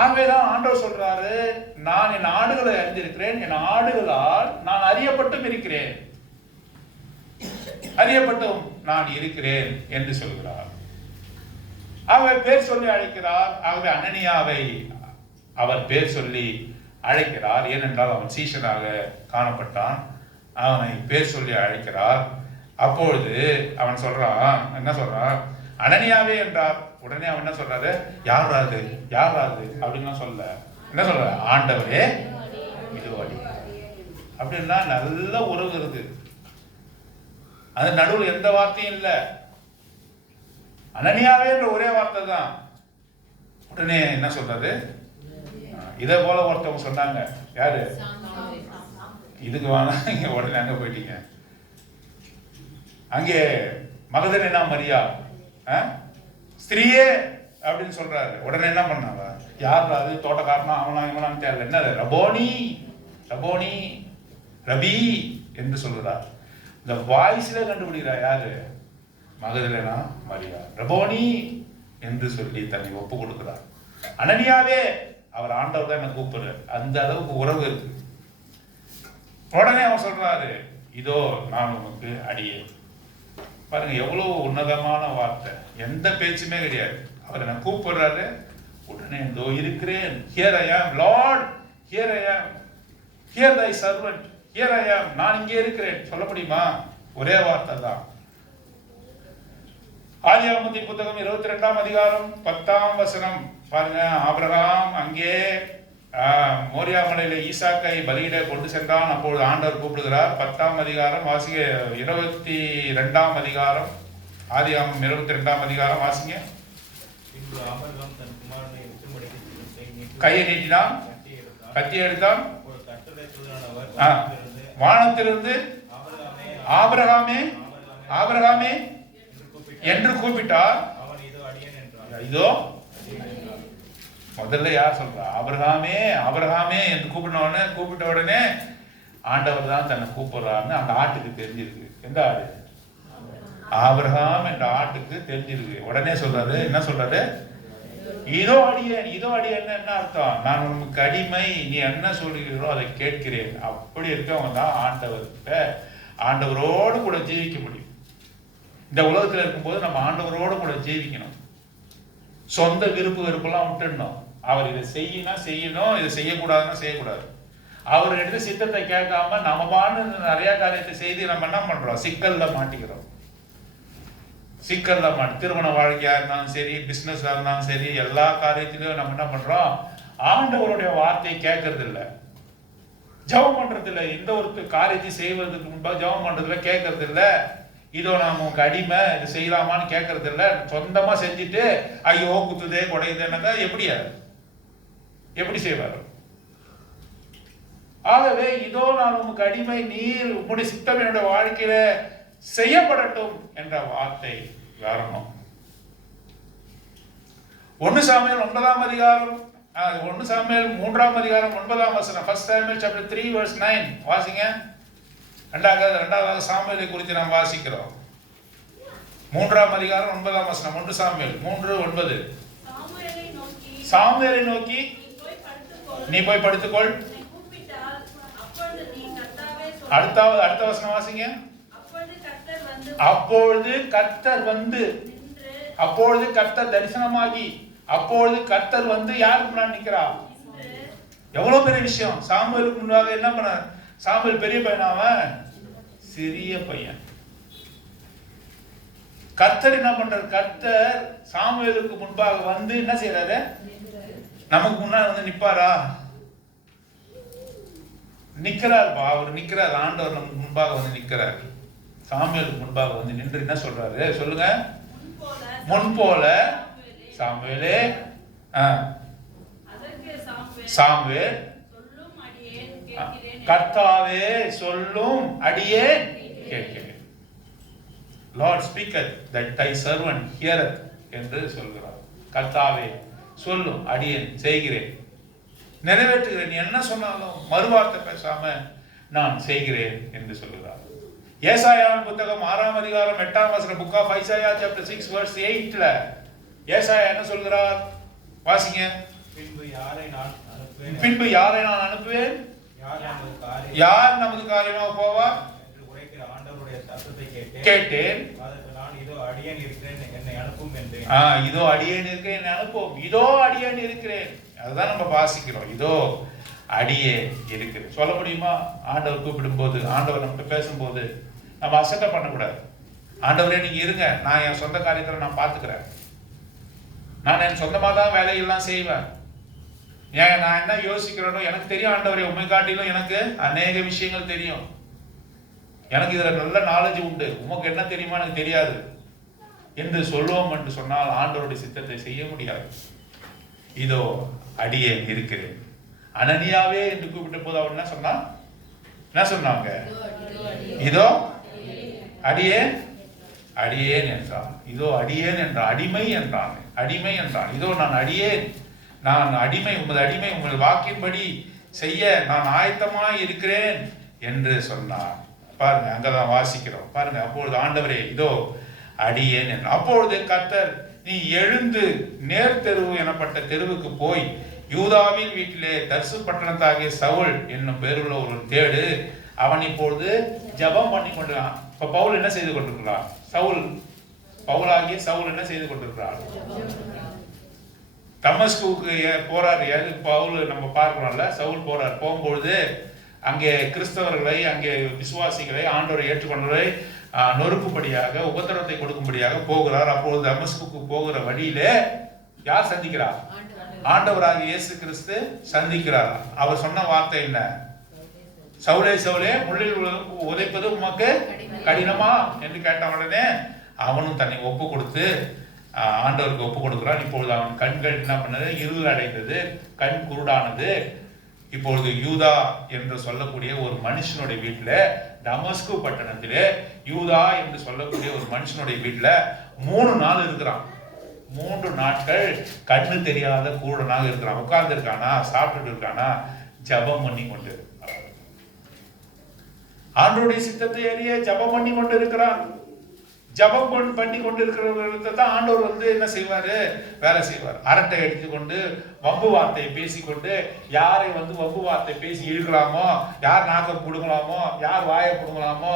ஆகவேதான் ஆண்டவர் சொல்றாரு, நான் என் ஆடுகளை அறிந்திருக்கிறேன், என் ஆடுகளால் நான் அறியப்பட்டும் இருக்கிறேன், அறியப்பட்டும் நான் இருக்கிறேன் என்று சொல்கிறார். ஆகவே பேர் சொல்லி அழைக்கிறார். ஆகவே அனனியாவை அவர் பேர் சொல்லி அழைக்கிறார். ஏனென்றால் அவன் சீஷனாக காணப்பட்டான். அவனை பேர் சொல்லி அழைக்கிறார். அப்பொழுது அவன் சொல்றான், என்ன சொல்றான், அனனியாவே என்றார். உடனே அவன் என்ன சொல்றாரு, யாராது யாராது அப்படின்னு சொல்ல, என்ன சொல்ற, ஆண்டவரே இதுவாடி அப்படின்னா நல்ல உறவு இருக்கு. அது நடுவில் எந்த வார்த்தையும் இல்லை, அனனியாவே என்ற ஒரே வார்த்தை தான். உடனே என்ன சொல்றது, இதே போல ஒருத்தவங்க சொன்னாங்க, யாரு, இதுக்கு வேணா இங்க உடனே அங்க போயிட்டீங்க. அங்கே மகதலேனா மரியா ஸ்திரீயே அப்படின்னு சொல்றாரு. உடனே என்ன பண்ணாங்க, யார் அது, தோட்டக்காரனா அவனா இவனான்னு தெரியல, என்ன ரபோனி ரபோனி ரபி என்று சொல்கிறார். இந்த வாய்ஸ்ல கண்டுபிடிக்கிறார் யாரு, மகதலேனா மரியா. ரபோனி என்று சொல்லி தன்னை ஒப்பு கொடுக்கிறார். அனனியாவே, அவர் ஆண்டவர் தான் என்ன கூப்பிடுறாரு, அந்த அளவுக்கு உறவு இருக்கு. உடனே அவர் சொல்றாரு, இதோ நான் உனக்கு அடியே. பாருங்க எவ்வளவு உன்னதமான வார்த்தை, எந்த பேச்சுமே கிடையாது. அவர் என்ன கூப்பிடுறாரு, உடனே இதோ இருக்கிறேன், ஹியர் ஐ ஆம் Lord, here I am, here thy servant, here I am, நான் இங்கே இருக்கிறேன் சொல்ல முடியுமா, ஒரே வார்த்தை தான். ஆதியாகமத்தின் புத்தகம் 22ஆம் அதிகாரம் 10ஆம் வசனம் பாருங்க. ஆபிரகாம் அங்கே மோரியா மலையில ஈசாக்கை பலியிட கொண்டு சென்றான். அப்பொழுது ஆண்டவர் கூப்பிடுகிறார். 10ஆம் அதிகாரம் வாசிக்க, 22ஆம் அதிகாரம் ஆதியாகமம் 22ஆம் அதிகாரம் வாசிங்க. பின்பு ஆபிரகாம் தன் குமாரனை வெட்டும்படிக்கு கையை நீட்டினான், கத்தி எடுத்தான். கர்த்தருடைய தூதனானவர் வானத்திலிருந்து ஆபிரகாமே ஆபிரகாமே என்று கூப்பிட்டார். அவன் இதோ அடியேன் என்றான். இதோ முதல்ல யார் சொல்றா? ஆபிரகாமே ஆபிரகாமே என்று கூப்பிட்ட உடனே ஆண்டவர் தான் தன்னை கூப்பிடுறான்னு அந்த ஆட்டுக்கு தெரிஞ்சிருக்கு. எந்த ஆடு? ஆபிரகாம் என்ற ஆட்டுக்கு தெரிஞ்சிருக்கு. உடனே சொல்றாரு, என்ன சொல்றாரு? இதோ அடியேன். இதோ அடியேன் என்ன அர்த்தம்? நான் உனக்கு அடிமை, நீ என்ன சொல்கிறீர்களோ அதை கேட்கிறேன். அப்படி இருக்கவங்க தான் ஆண்டவரோடு கூட ஜீவிக்க முடியும். இந்த உலகத்தில் இருக்கும்போது நம்ம ஆண்டவரோடு கூட ஜீவிக்கணும். சொந்த வெறுப்பெல்லாம் விட்டுடணும். அவர் இதை செய்யணும், இதை செய்யக்கூடாதுன்னா செய்யக்கூடாது. அவர் எடுத்து சித்தத்தை கேட்காம நம்ம நிறைய காரியத்தை செய்து நம்ம என்ன பண்றோம்? சிக்கல்ல மாட்டிக்கிறோம். திருமண வாழ்க்கையா இருந்தாலும் சரி, பிசினஸா இருந்தாலும் சரி, எல்லா காரியத்திலும் நம்ம என்ன பண்றோம்? ஆண்டவருடைய வார்த்தையை கேட்கறது இல்லை, ஜெபம் பண்றது இல்லை. எந்த ஒரு காரியத்தை செய்வதற்கு முன்பாக ஜெபம் பண்றதுல கேட்கறது இல்லை. இதோ நாம உங்களுக்கு அடிமை, இது செய்யலாமான்னு கேட்கறது இல்லை. சொந்தமா செஞ்சுட்டு ஐயோ குத்துதே குடையுதுன்னாக்கா எப்படி செய்வார்? ஆகவே இதோ நான் உமக்கு அடிமை, நீர் உம்முடைய சித்தம் என்னுடைய வாழ்க்கையில செய்யப்படட்டும் என்ற வார்த்தை வரணும். 1 சாமுவேல் 9ஆம் அதிகாரம் 1 சாமுவேல் 3ஆம் அதிகாரம் 9ஆம் வசனம். 1 Samuel chapter 3 verse 9 வாசிங்க. இரண்டாவது சாமுவேலை குறித்து நாம் வாசிக்கிறோம். 3ஆம் அதிகாரம் 9ஆம் வசனம். 1 சாமுவேல் 3:9. சாமுவேலை நோக்கி நீ போய் படுத்துக்கொள். அடுத்த வசனம் வாசிங்க. அப்பொழுது கர்த்தர் தரிசனமாகி, அப்பொழுது கர்த்தர் வந்து யாருக்கு முன்னாடி நிக்கிறா? எவ்வளவு பெரிய விஷயம்! சாமுவேலுக்கு முன்னாக என்ன பண்ண? சாமுவேல் பெரிய பையன், அவன் சிறிய பையன். கர்த்தர் என்ன பண்றாரு? கர்த்தர் சாமுவேலுக்கு முன்பாக வந்து என்ன செய்யறாரு? நமக்கு முன்னாடி வந்து நிப்பாரா? நிக்கிறார்பா. அவர் நிக்கிறார். ஆண்டவர் நமக்கு முன்பாக வந்து நிக்கிறார். சாமுவேலுக்கு முன்பாக வந்து நின்று என்ன சொல்றாரு? சொல்லுங்க. முன்போல சாமுவேலே சாமுவேல் கர்த்தாவே சொல்லும் அடியேன் கேட்கிறேன். Lord speaker that thy servant heareth என்று சொல்கிறார். கர்த்தாவே சொல்லும் அடியேன் செய்கிறேன், நிறைவேற்றுகிறேன். நீ என்ன சொன்னாலும் மறுவார்த்தை பேசாம நான் செய்கிறேன் என்று சொல்கிறார். ஏசாயாவின் புத்தகம் 6ஆம் அதிகாரம் 8ஆம் வசனம். Book of Isaiah chapter 6 verse 8ல ஏசாயா என்ன சொல்கிறார்? வாசிங்க. பின்பு யாரை நான் அனுப்புவேன்? யார் நமது காரியமாக போவார் என்று உரைக்கிற ஆண்டவருடைய சத்தத்தை கேட்டேன். அதற்கு நான் இதோ அடியேன் இருக்கிறேன், என்னை அனுப்பும் என்றேன். இதோ அடியேன் இருக்கிறேன், என்னை அனுப்பும். இதோ அடியேன் இருக்கிறேன். அதுதான் நம்ம வாசிக்கிறோம். இதோ அடியே இருக்கிறேன். சொல்ல முடியுமா? ஆண்டவர் கூப்பிடும் போது, ஆண்டவர் நம்ம பேசும்போது நம்ம அசட்டை பண்ணக்கூடாது. ஆண்டவரே நீங்க இருங்க, நான் என் சொந்த காரியத்தை நான் பார்த்துக்கிறேன், நான் என் சொந்தமாக தான் வேலையெல்லாம் செய்வேன், நான் என்ன யோசிக்கிறேனோ எனக்கு தெரியும் ஆண்டவரே, உண்மை காட்டிலும் எனக்கு அநேக விஷயங்கள் தெரியும், எனக்கு இதுல நல்ல நாலேஜ் உண்டு, உமக்கு என்ன தெரியுமா எனக்கு தெரியாது என்று சொல்லுவோம் என்று சொன்னால் ஆண்டவருடைய சித்தத்தை செய்ய முடியாது. இதோ அடியே இருக்கிறேன். அனனியாவே என்று கூப்பிட்ட போது அவன் என்ன சொன்னாங்க? இதோ அடியேன் அடியேன் என்றான். இதோ அடியேன் என்றான். அடிமை என்றான். அடிமை என்றான். இதோ நான் அடியேன், நான் அடிமை, உமது அடிமை, உங்கள் வாக்கின்படி செய்ய நான் ஆயத்தமாய் இருக்கிறேன் என்று சொன்னார். பாருங்க, அங்கதான் வாசிக்கிறோம். பாருங்க, அப்பொழுது ஆண்டவரே இதோ அடியேன் என்று. அப்பொழுது கர்த்தர், நீ எழுந்து நேர் தெருவு எனப்பட்ட தெருவுக்கு போய் யூதாவின் வீட்டிலே தர்சு பட்டணத்தாகிய சவுல் என்னும் பேருள்ள ஒரு தேடு, அவன் இப்பொழுது ஜெபம் பண்ணி கொண்டிருக்கான். இப்ப பவுல் என்ன செய்து கொண்டிருக்கிறான்? பவுலாகிய சவுல் என்ன செய்து கொண்டிருக்கிறார்? தமஸ்குவுக்கு போறாரு. பவுல் நம்ம பார்க்கிறோம்ல, சவுல் போறார். போகும்பொழுது அங்கே கிறிஸ்தவர்களை, அங்கே விசுவாசிகளை, ஆண்டவரை ஏற்றுக்கொண்டவரை நொறுக்கும்படியாக, உபத்திரத்தை கொடுக்கும்படியாக போகிறார். அப்பொழுது தமஸ்குக்கு போகிற வழியிலே யார் சந்திக்கிறார்? ஆண்டவராகிய இயேசு கிறிஸ்து சந்திக்கிறார். அவர் சொன்ன வார்த்தை என்ன? சவுலே சவுலே, முள்ளில் உதைப்பது உமக்கு கடினமா என்று கேட்ட உடனே அவனும் தன்னை ஒப்பு கொடுத்து ஆண்டவருக்கு ஒப்பு கொடுக்கிறான். இப்பொழுது அவன் கண்கள் என்ன பண்ணது? இருள் அடைந்தது, கண் குருடானது. இப்பொழுது யூதா என்று சொல்லக்கூடிய ஒரு மனுஷனுடைய வீட்டில், டமஸ்கு பட்டணத்திலே யூதா என்று சொல்லக்கூடிய ஒரு மனுஷனுடைய வீட்டில் 3 நாள் இருக்கிறான். 3 நாட்கள் கண்ணு தெரியாத கூடனாக இருக்கிறான். உட்கார்ந்து இருக்கானா, சாப்பிட்டுட்டு இருக்கானா, ஜபம் பண்ணி கொண்டு, ஆண்டவருடைய சித்தத்தை அறிய ஜபம் பண்ணி கொண்டு இருக்கிறான். ஜபம் பண்ணி கொண்டு இருக்கிறவர்களை தான் ஆண்டவர் என்ன செய்வாரு? வேலை செய்வார். அரட்டை அடித்து கொண்டு வம்பு வார்த்தையை பேசிக்கொண்டு, யாரை வம்பு வார்த்தை பேசி இழுக்கலாமோ, யார் நாக்க புடுங்கலாமோ, யார் வாயை புடுங்கலாமோ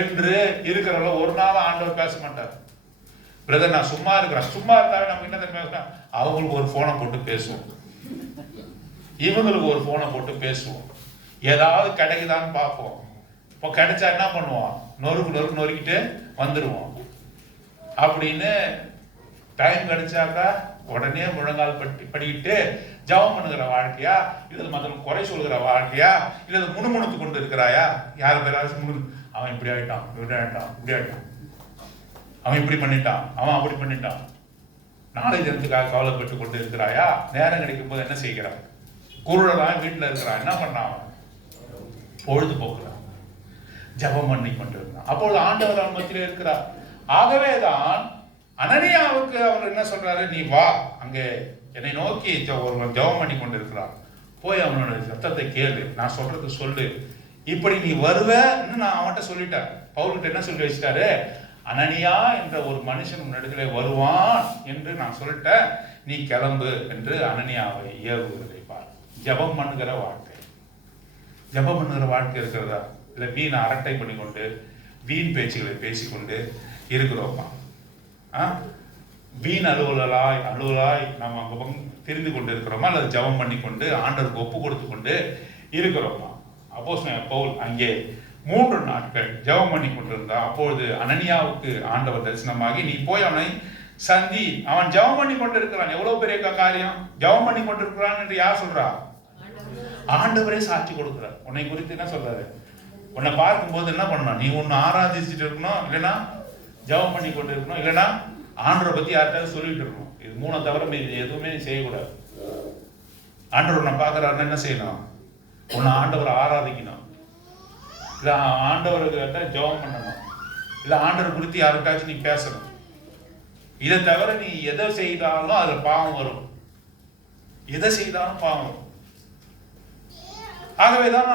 என்று இருக்கிறவங்கள ஒரு நாள் ஆண்டவர் பேச மாட்டார். பிரதர் நான் சும்மா இருக்கிறேன், சும்மா இருந்தாலும் நம்ம என்ன பேசணும்? அவங்களுக்கு ஒரு போனை போட்டு பேசுவோம், இவங்களுக்கு ஒரு போனை போட்டு பேசுவோம், ஏதாவது கிடைக்குதான்னு பார்ப்போம். இப்போ கிடைச்சா என்ன பண்ணுவோம்? நொறுக்கிட்டு வந்துடுவோம். அப்படின்னு டைம் கிடைச்சாக்கா உடனே முழங்கால் படிக்கிட்டு ஜபம் பண்ணுகிற வாழ்க்கையா, இல்லை மற்றவங்க குறை சொல்கிற வாழ்க்கையா, இல்லை முணுமுணுத்து கொண்டு இருக்கிறாயா? யார் பேராவது அவன் இப்படி ஆயிட்டான், இப்படி ஆயிட்டான், இப்படி ஆயிட்டான், அவன் இப்படி பண்ணிட்டான், அவன் அப்படி பண்ணிட்டான், நாளை தினத்துக்காக கவலைப்பட்டு கொண்டு இருக்கிறாயா? நேரம் கிடைக்கும் போது என்ன செய்கிறான்? குருடதான் வீட்டில் இருக்கிறான். என்ன பண்ணான்? பொழுதுபோக்குறான், ஜபம் பண்ணி கொண்டு இருந்தான். அப்பொழுது ஆண்டவர் அவன் மத்தியிலே இருக்கிறார். ஆகவேதான் அனனியாவுக்கு அவர் என்ன சொல்றாரு? நீ வா, அங்கே என்னை நோக்கி ஒருவன் ஜபம் பண்ணி கொண்டு இருக்கிறான், போய் அவனோட சத்தத்தை கேளு, நான் சொல்றது சொல்லு, இப்படி நீ வருவன்னு நான் அவன்கிட்ட சொல்லிட்டேன். பவுல்கிட்ட என்ன சொல்லி வச்சிட்டாரு? அனனியா என்ற ஒரு மனுஷன் உன்னிடத்திலே வருவான் என்று நான் சொல்லிட்டேன், நீ கிளம்பு என்று அனனியாவை ஏவுகிறதை பார். ஜபம் பண்ணுகிற வாழ்க்கை, ஜபம் பண்ணுகிற வாழ்க்கை இருக்கிறதா? இல்லை வீண் அரட்டை பண்ணிக்கொண்டு வீண் பேச்சுகளை பேசிக்கொண்டு இருக்கிறோமா? வீண் அலுவலாய் நாம் அங்கே தெரிந்து கொண்டு இருக்கிறோமா? அல்லது ஜபம் பண்ணி கொண்டு ஆண்டவருக்கு ஒப்பு கொடுத்து கொண்டு இருக்கிறோமா? அப்போஸ்தலன் பவுல் அங்கே 3 நாட்கள் ஜபம் பண்ணி கொண்டிருந்தான். அப்பொழுது அனனியாவுக்கு ஆண்டவர் தரிசனமாகி, நீ போய் அவனை சந்தி, அவன் ஜபம் பண்ணி கொண்டு இருக்கிறான். எவ்வளவு பெரிய காரியம்! ஜபம் பண்ணி கொண்டிருக்கிறான் என்று யார் சொல்றா? ஆண்டவரே சாட்சி கொடுக்கிறார். உன்னை குறித்து என்ன சொல்றாரு? உன்னை பார்க்கும்போது என்ன பண்ணணும்? நீ ஒன்னு ஆராதிச்சுட்டு இருக்கணும், இல்லைன்னா ஜபம் பண்ணி கொண்டு இருக்கணும், இல்லைன்னா ஆண்டவரை பத்தி யார்கிட்ட சொல்லிட்டு இருக்கணும். இது 3 தவிர இது எதுவுமே நீ செய்யக்கூடாது. ஆண்டவர் உன்னை பார்க்கறாருன்னா என்ன செய்யணும்? உன்னை ஆண்டவரை ஆராதிக்கணும், இல்லை ஆண்டவர்கிட்ட ஜபம் பண்ணணும், இல்லை ஆண்டவர் குறித்து யாருக்காச்சும் நீ பேசணும். இதை தவிர நீ எதை செய்தாலும் அதுல பாவம் வரும், எதை செய்தாலும் பாவம் வரும். ஆகவேதான்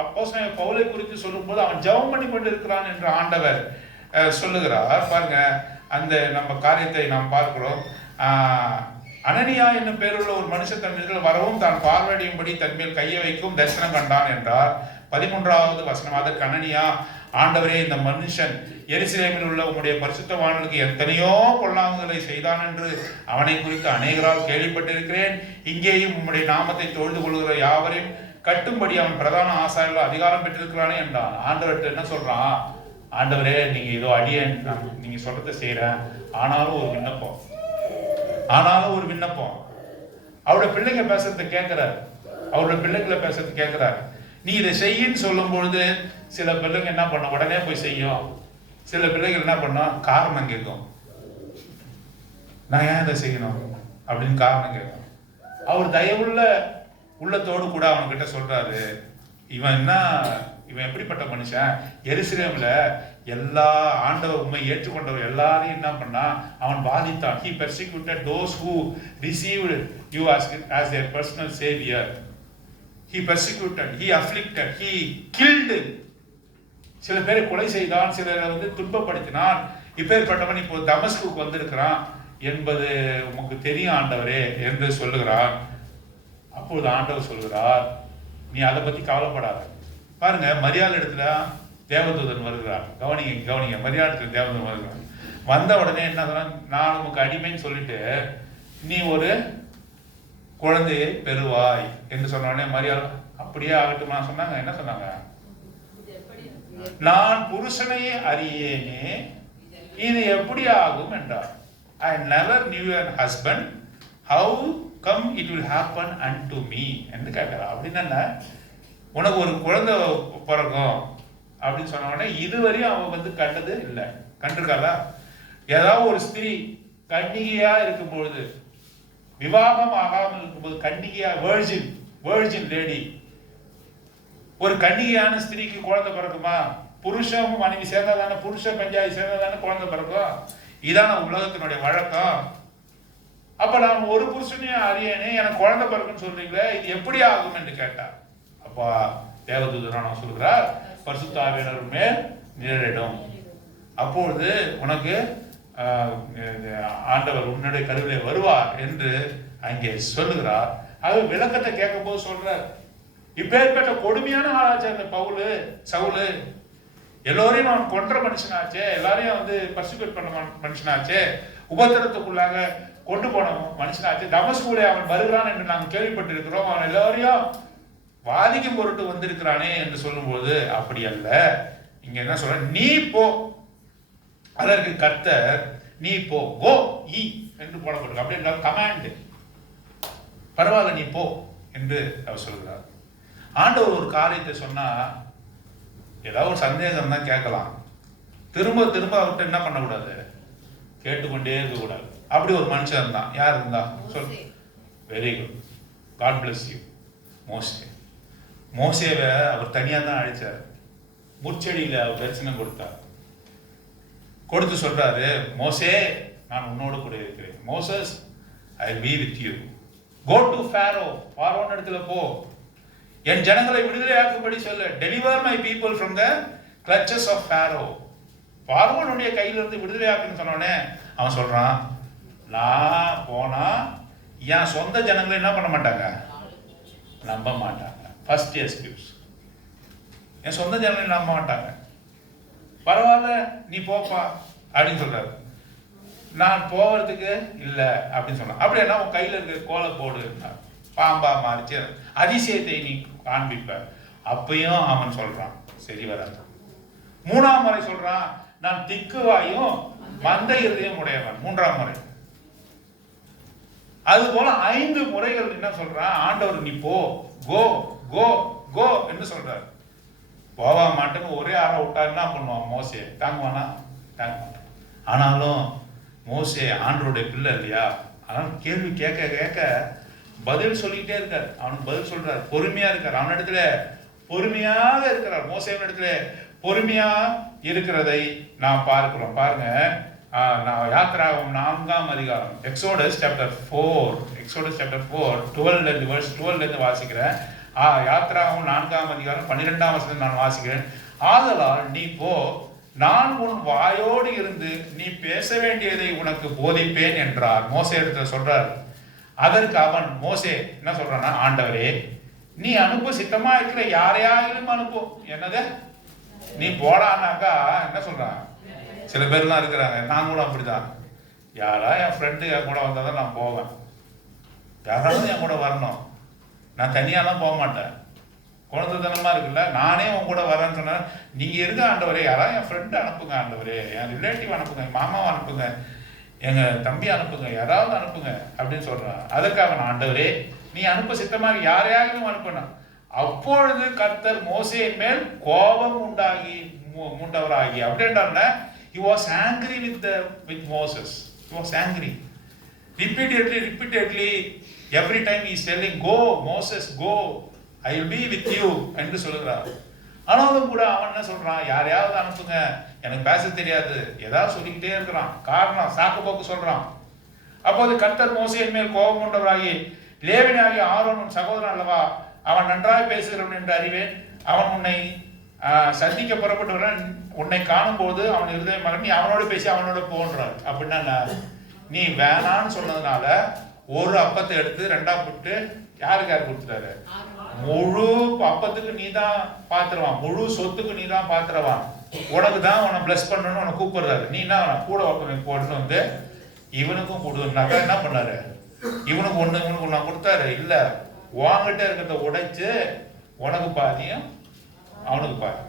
அப்போஸ்தலன் பவுலை குறித்து சொல்லும் போது அவன் ஜெபம் பண்ணி கொண்டு இருக்கிறான் என்று ஆண்டவர் சொல்லுகிறார். பாருங்க, அந்த நம்ம காரியத்தை நாம் பார்க்கிறோம். அனனியா என்னும் பேருள்ள ஒரு மனுஷன் தன் மீது வரவும் தான் பார்வையும்படி தன் மேல் கையை வைக்கும் தரிசனம் கண்டான் என்றார். 13வது வசனம். அதற்கு அனனியா, ஆண்டவரே, இந்த மனுஷன் எருசலேமில் உள்ள உம்முடைய பரிசுத்தவான்களுக்கு எத்தனையோ பொல்லாங்குகளை செய்தான் என்று அவனை குறித்து அநேகரால் கேள்விப்பட்டிருக்கிறேன். இங்கேயும் உம்முடைய நாமத்தை தொழுது கொள்கிற யாவரையும் கட்டும்படி அவன் பிரதான ஆசாரியர்கள் அதிகாரம் பெற்றிருக்கிறானே என்றான். ஆண்டவர்கிட்ட என்ன சொல்றான்? ஆண்டவரே, நீங்க ஏதோ அடியேன், நீங்க சொல்றதை செய்யறேன், ஆனாலும் ஒரு விண்ணப்பம். அவரோட பிள்ளைங்க பேசுறதை கேட்கிறார், அவரோட பிள்ளைங்களை பேசுறது கேட்கிறார். நீ இதை செய்யின்னு சொல்லும் பொழுது சில பிள்ளைங்க என்ன பண்ண, உடனே போய் செய்யும். சில பிள்ளைகள் என்ன பண்ணா, காரணம் கேட்கும். நான் ஏன் இதை செய்யணும் அப்படின்னு காரணம் கேட்கும். அவர் தயவுள்ள உள்ளத்தோடு கூட அவன்கிட்ட சொல்றாரு, இவன் எப்படிப்பட்ட மனுஷன்? எருசலேம்ல எல்லா ஆண்டவர் உண்மை ஏற்றுக்கொண்டவர் எல்லாரையும் என்ன பண்ணா, அவன் பாதித்தான். He persecuted those who received you as their personal savior. He persecuted, he afflicted, he killed. சில பேரை கொலை செய்தான், சிலரை துன்பப்படுத்தினான். இப்பேற்பட்டவன் இப்போ தமஸ்குக்கு வந்திருக்கிறான் என்பது உமக்கு தெரியும் ஆண்டவரே என்று சொல்லுகிறான். அப்பொழுது ஆண்டவர் சொல்கிறார், நீ அதை பத்தி கவலைப்படாத. பாருங்க, மரியாதை இடத்துல தேவதூதன் வருகிறார். கவனிங்க, மரியாதை இடத்துல தேவதூதன் வருகிறார். வந்த உடனே என்ன சொன்னா, நான் உமக்கு அடிமைன்னு சொல்லிட்டு நீ ஒரு குழந்தையை பெறுவாய் என்று சொன்ன உடனே மரியாதை அப்படியே ஆகட்டுமா சொன்னாங்க. என்ன சொன்னாங்க? நான் புருஷனை அறியேனே, இது எப்படி ஆகும் என்றார். I never knew an husband, how come it will happen unto me என்று கேட்கிறார். அப்படின்னா உனக்கு ஒரு குழந்தை பிறக்கும் அப்படின்னு சொன்ன உடனே இதுவரையும் அவன் கண்டது இல்லை. கண்டிருக்காளா? ஏதாவது ஒரு ஸ்திரீ கன்னிகையா இருக்கும் பொழுது, விவாகம் ஆகாமல் இருக்கும்போது, கன்னிகையா வேர்ஜின் லேடி, ஒரு கன்னிகையான ஸ்திரீக்கு குழந்தை பிறக்குமா? புருஷன் மனைவி சேர்ந்ததான, புருஷ பஞ்சாயத்து சேர்ந்ததான குழந்தை பிறக்கும். இதான உலகத்தினுடைய வழக்கம். அப்ப நான் ஒரு புருஷனையும் அறியனே, எனக்கு குழந்தை பிறக்குன்னு சொல்றீங்களே, இது எப்படி ஆகும் என்று கேட்டார். அப்பா தேவதூதரான சொல்கிறார், பரிசுத்த ஆவியானவர் மேல் நிழலிடும். அப்பொழுது உனக்கு ஆண்டவர் உன்னுடைய கருவிலே வருவார் என்று அங்கே சொல்லுகிறார். அது விளக்கத்தை கேட்கும் போது சொல்றார், இப்பேற்பட்ட கொடுமையான ஆளாச்சு சவுலு, எல்லோரையும் அவன் கொன்ற மனுஷனாச்சே, எல்லாரையும் பர்சிக்யூட் பண்ண மனுஷனாச்சே, உபத்திரத்துக்குள்ளாக கொண்டு போன மனுஷனாச்சு, தமஸ்குலே அவன் வருகிறான் என்று நாங்கள் கேள்விப்பட்டிருக்கிறோம், அவன் எல்லாரையும் வாதிக்கும் பொருட்டு வந்திருக்கிறானே என்று சொல்லும்போது, அப்படி அல்ல. இங்க என்ன சொல்ற, நீ போ. அதற்கு கர்த்தர் நீ போ, கோ ஈ என்று போடப்பட்டிருக்கு. அப்படி என்றால் கமாண்ட், பரவாயில்ல நீ போ என்று அவர் சொல்கிறார். ஆண்டவர் ஒரு காரியத்தை சொன்னா ஏதாவது ஒரு சந்தேகம் தான் கேட்கலாம், திரும்ப திரும்ப அவர்கிட்ட என்ன பண்ணக்கூடாது, கேட்டுக்கொண்டே இருக்கக்கூடாது. அப்படி ஒரு மனுஷன் இருந்தான். யார் இருந்தா சொல்? Very good, God bless you. மோசேவை அவர் தனியா தான் அழைச்சார். முச்செடியில அவர் தரிசனம் கொடுத்து சொல்றாரு, மோசே நான் உன்னோடு கூட இருக்கிறேன். Moses, I will be with you. Go to Pharaoh, ஃபாரோன் இடத்துல போ, என் ஜனங்களை விடுதலையாக்கும்படி சொல்லு. Deliver my people from the clutches of Pharaoh. ஃபாரோனுடைய கையிலிருந்து விடுதலையாக்குன்னு சொன்னோடனே அவன் சொல்றான், நான் போனா என் சொந்த ஜனங்களை என்ன பண்ண மாட்டாங்க, நம்ப மாட்டாங்க. ஃபர்ஸ்ட் எக்ஸ்கியூஸ், என் சொந்த ஜனங்களை நம்ப மாட்டாங்க. பரவாயில்ல நீ போப்பா அப்படின்னு சொல்றாரு. நான் போகிறதுக்கு இல்லை அப்படின்னு சொன்னான். அப்படின்னா உன் கையில் இருக்க கோலை போடு, பாம்பா மாறிச்சு அதிசயத்தை நீ காண்பிப்ப. அப்பயும் அவன் சொல்றான், சரி வராது. மூணாம் முறை சொல்றான், நான் திக்குவாயும் மந்த இருதயம் உடையவன். மூன்றாம் முறை. அது போல 5 முறைகள் என்ன சொல்றான் ஆண்டவர், நீ போ, கோ கோ கோ என்று சொல்றாரு. போவா மாட்டேன்னு ஒரே ஆற விட்டா என்ன பண்ணுவான் மோசே? தாங்குவானா? தாங்க மாட்டான். ஆனாலும் மோசே ஆண்டவருடைய பிள்ளை இல்லையா, ஆனால் கேள்வி கேட்க கேட்க பதில் சொல்லிக்கிட்டே இருக்கார். அவனுக்கு பதில் சொல்றார், பொறுமையா இருக்கார். அவனிடத்துல பொறுமையாக இருக்கிறார். மோசேவின் இடத்துல பொறுமையா இருக்கிறதை நாம் பார்க்கிறோம். பாருங்க, நான் யாத்திராகமம் 4ஆம் அதிகாரம், எக்ஸோடஸ் சாப்டர் 4 12 verse 12 வாசிக்கிறேன். யாத்திராகமம் 4ஆம் அதிகாரம் 12ஆம் வசனம் நான் வாசிக்கிறேன். ஆதலால் நீ போ, நான் உன் வாயோடு இருந்து நீ பேச வேண்டியதை உனக்கு போதிப்பேன் என்றார். மோசே இடத்துல சொல்றார். அதற்கு அவன் மோசே என்ன சொல்றான்னா, ஆண்டவரே நீ அனுப்ப சித்தமா இருக்கிற யாரையாயிலும் அனுப்பு. என்னது நீ போடானாக்கா என்ன சொல்றான்? சில பேர்லாம் இருக்கிறாங்க, நான் கூட அப்படிதான். யாரா என் ஃப்ரெண்டு என் கூட வந்தால் தான் நான் போவேன், யாராவது என் கூட வரணும், நான் தனியாலாம் போக மாட்டேன். குழந்தைத்தனமா இருக்குல்ல, நானே உன் கூட வரேன்னு சொன்னேன். நீங்க இருக்க ஆண்டவரே, யாராவது என் ஃப்ரெண்டு அனுப்புங்க ஆண்டவரே, என் ரிலேட்டிவ் அனுப்புங்க, என் மாமாவை அனுப்புங்க, எங்க தம்பி அனுப்புங்க, யாராவது அனுப்புங்க அப்படின்னு சொல்றான். அதற்காக நான், ஆண்டவரே நீ அனுப்ப சித்தமாக யாரையாவது அனுப்பணும். அப்பொழுது கர்த்தர் மோசேயின் மேல் கோபம் மூண்டவராகி, அப்படின்னா he was angry with Moses. He was angry repeatedly. Every time he is telling, go Moses go, I will be with you என்று சொல்கிறார். ஆனாலும் கூட அவன் என்ன சொல்றான், யாரையாவது அனுப்புங்க, எனக்கு பேச தெரியாது, ஏதாவது சொல்லிக்கிட்டே இருக்கிறான். காரணம் சாக்கு போக்கு சொல்றான். அப்போது கர்த்தர் மோசேயின் மேல் கோபம் கொண்டவராகி, லேவியனாகிய ஆரோன் உன் சகோதரன் அல்லவா, அவன் நன்றாய் பேசுகிறவன் என்று அறிவேன். அவன் உன்னை சந்திக்க புறப்பட்டு உன்னை காணும் போது அவன் இருதய மகன், நீ அவனோட பேசி அவனோட போன்றார். அப்படின்னா நீ வேணான்னு சொன்னதுனால ஒரு அப்பத்தை எடுத்து 2ஆ போட்டு யாருக்கு கொடுத்துட்டாரு? முழு அப்பத்துக்கு நீ தான் பாத்துருவான், முழு சொத்துக்கு நீ தான் பாத்துருவான், உனக்கு தான் உன்னை பிளஸ் பண்ணணும்னு உனக்கு கூப்பிடுறாரு. நீ என்ன கூட போட்டு இவனுக்கும் கொடுனாக்கா என்ன பண்ணாரு? இவனுக்கு ஒண்ணு இவனுக்கு ஒண்ணு கொடுத்தாரு. இல்ல, உன்கிட்ட இருக்கிறத உடைச்சு உனக்கு பாதியும் அவனுக்கு பாதி,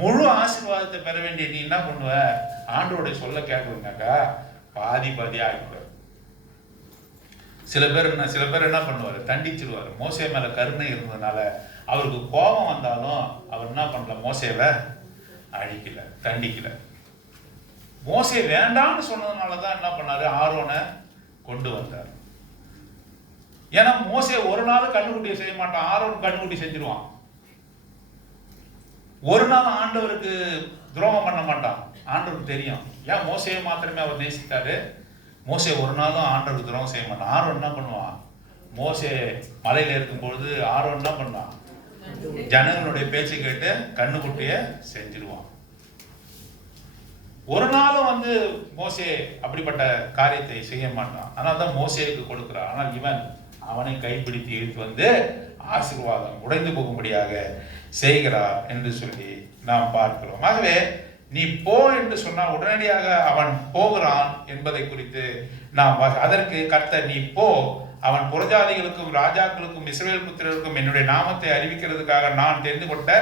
முழு ஆசீர்வாதத்தை பெற வேண்டிய நீ என்ன பண்ணுவ? ஆண்டவருடைய சொல்ல கேட்கணும்னாக்கா பாதி பாதியா ஆகிடுவார். சில பேர் என்ன பண்ணுவாரு? தண்டிச்சிருவாரு. மோசே மேல கருணை இருந்ததுனால அவருக்கு கோபம் வந்தாலும் அவர் என்ன பண்ணல, மோசேவை அழிக்கல, தண்டிக்கல. மோசே வேண்டாம்னு சொன்னதுனால தான் என்ன பண்ணாரு, ஆரோனை கொண்டு வந்தார். ஏன்னா மோசே ஒரு நாள் கண்ணுக்குட்டியை செய்ய மாட்டான், ஆரோன் கண்ணுக்குட்டி செஞ்சிருவான். ஒரு நாள் ஆண்டவருக்கு துரோகம் பண்ண மாட்டான், ஆண்டவருக்கு தெரியும். ஏன் மோசையை மாத்திரமே அவர் நேசித்தாரு, மோசே ஒரு நாளும் ஆண்டவருக்கு துரோகம் செய்ய மாட்டான். ஆரோன் என்ன பண்ணுவான், மோசே மலையில இருக்கும் பொழுது ஆரோன் என்ன பண்ணுவான், ஜனங்களுடைய பேச்சு கேட்டு கண்ணுக்குட்டிய செஞ்சிருவான். ஒரு நாளும் மோசே அப்படிப்பட்ட காரியத்தை செய்ய மாட்டான். அதனால தான் மோசேக்கு கொடுக்கிறான். ஆனால் இவன் அவனை கைப்பிடித்து இழுத்து ஆசீர்வாதம் உடைந்து போகும்படியாக செய்கிறார் என்று சொல்லி நாம் பார்க்கிறோம். ஆகவே நீ போ என்று சொன்னால் உடனடியாக அவன் போகிறான் என்பதை குறித்து நாம் அதற்கு கர்த்தர் நீ போ, அவன் புறஜாதிகளுக்கும் ராஜாக்களுக்கும் இஸ்ரவேல் புத்திரருக்கும் என்னுடைய நாமத்தை அறிவிக்கிறதுக்காக நான் தெரிந்து கொண்ட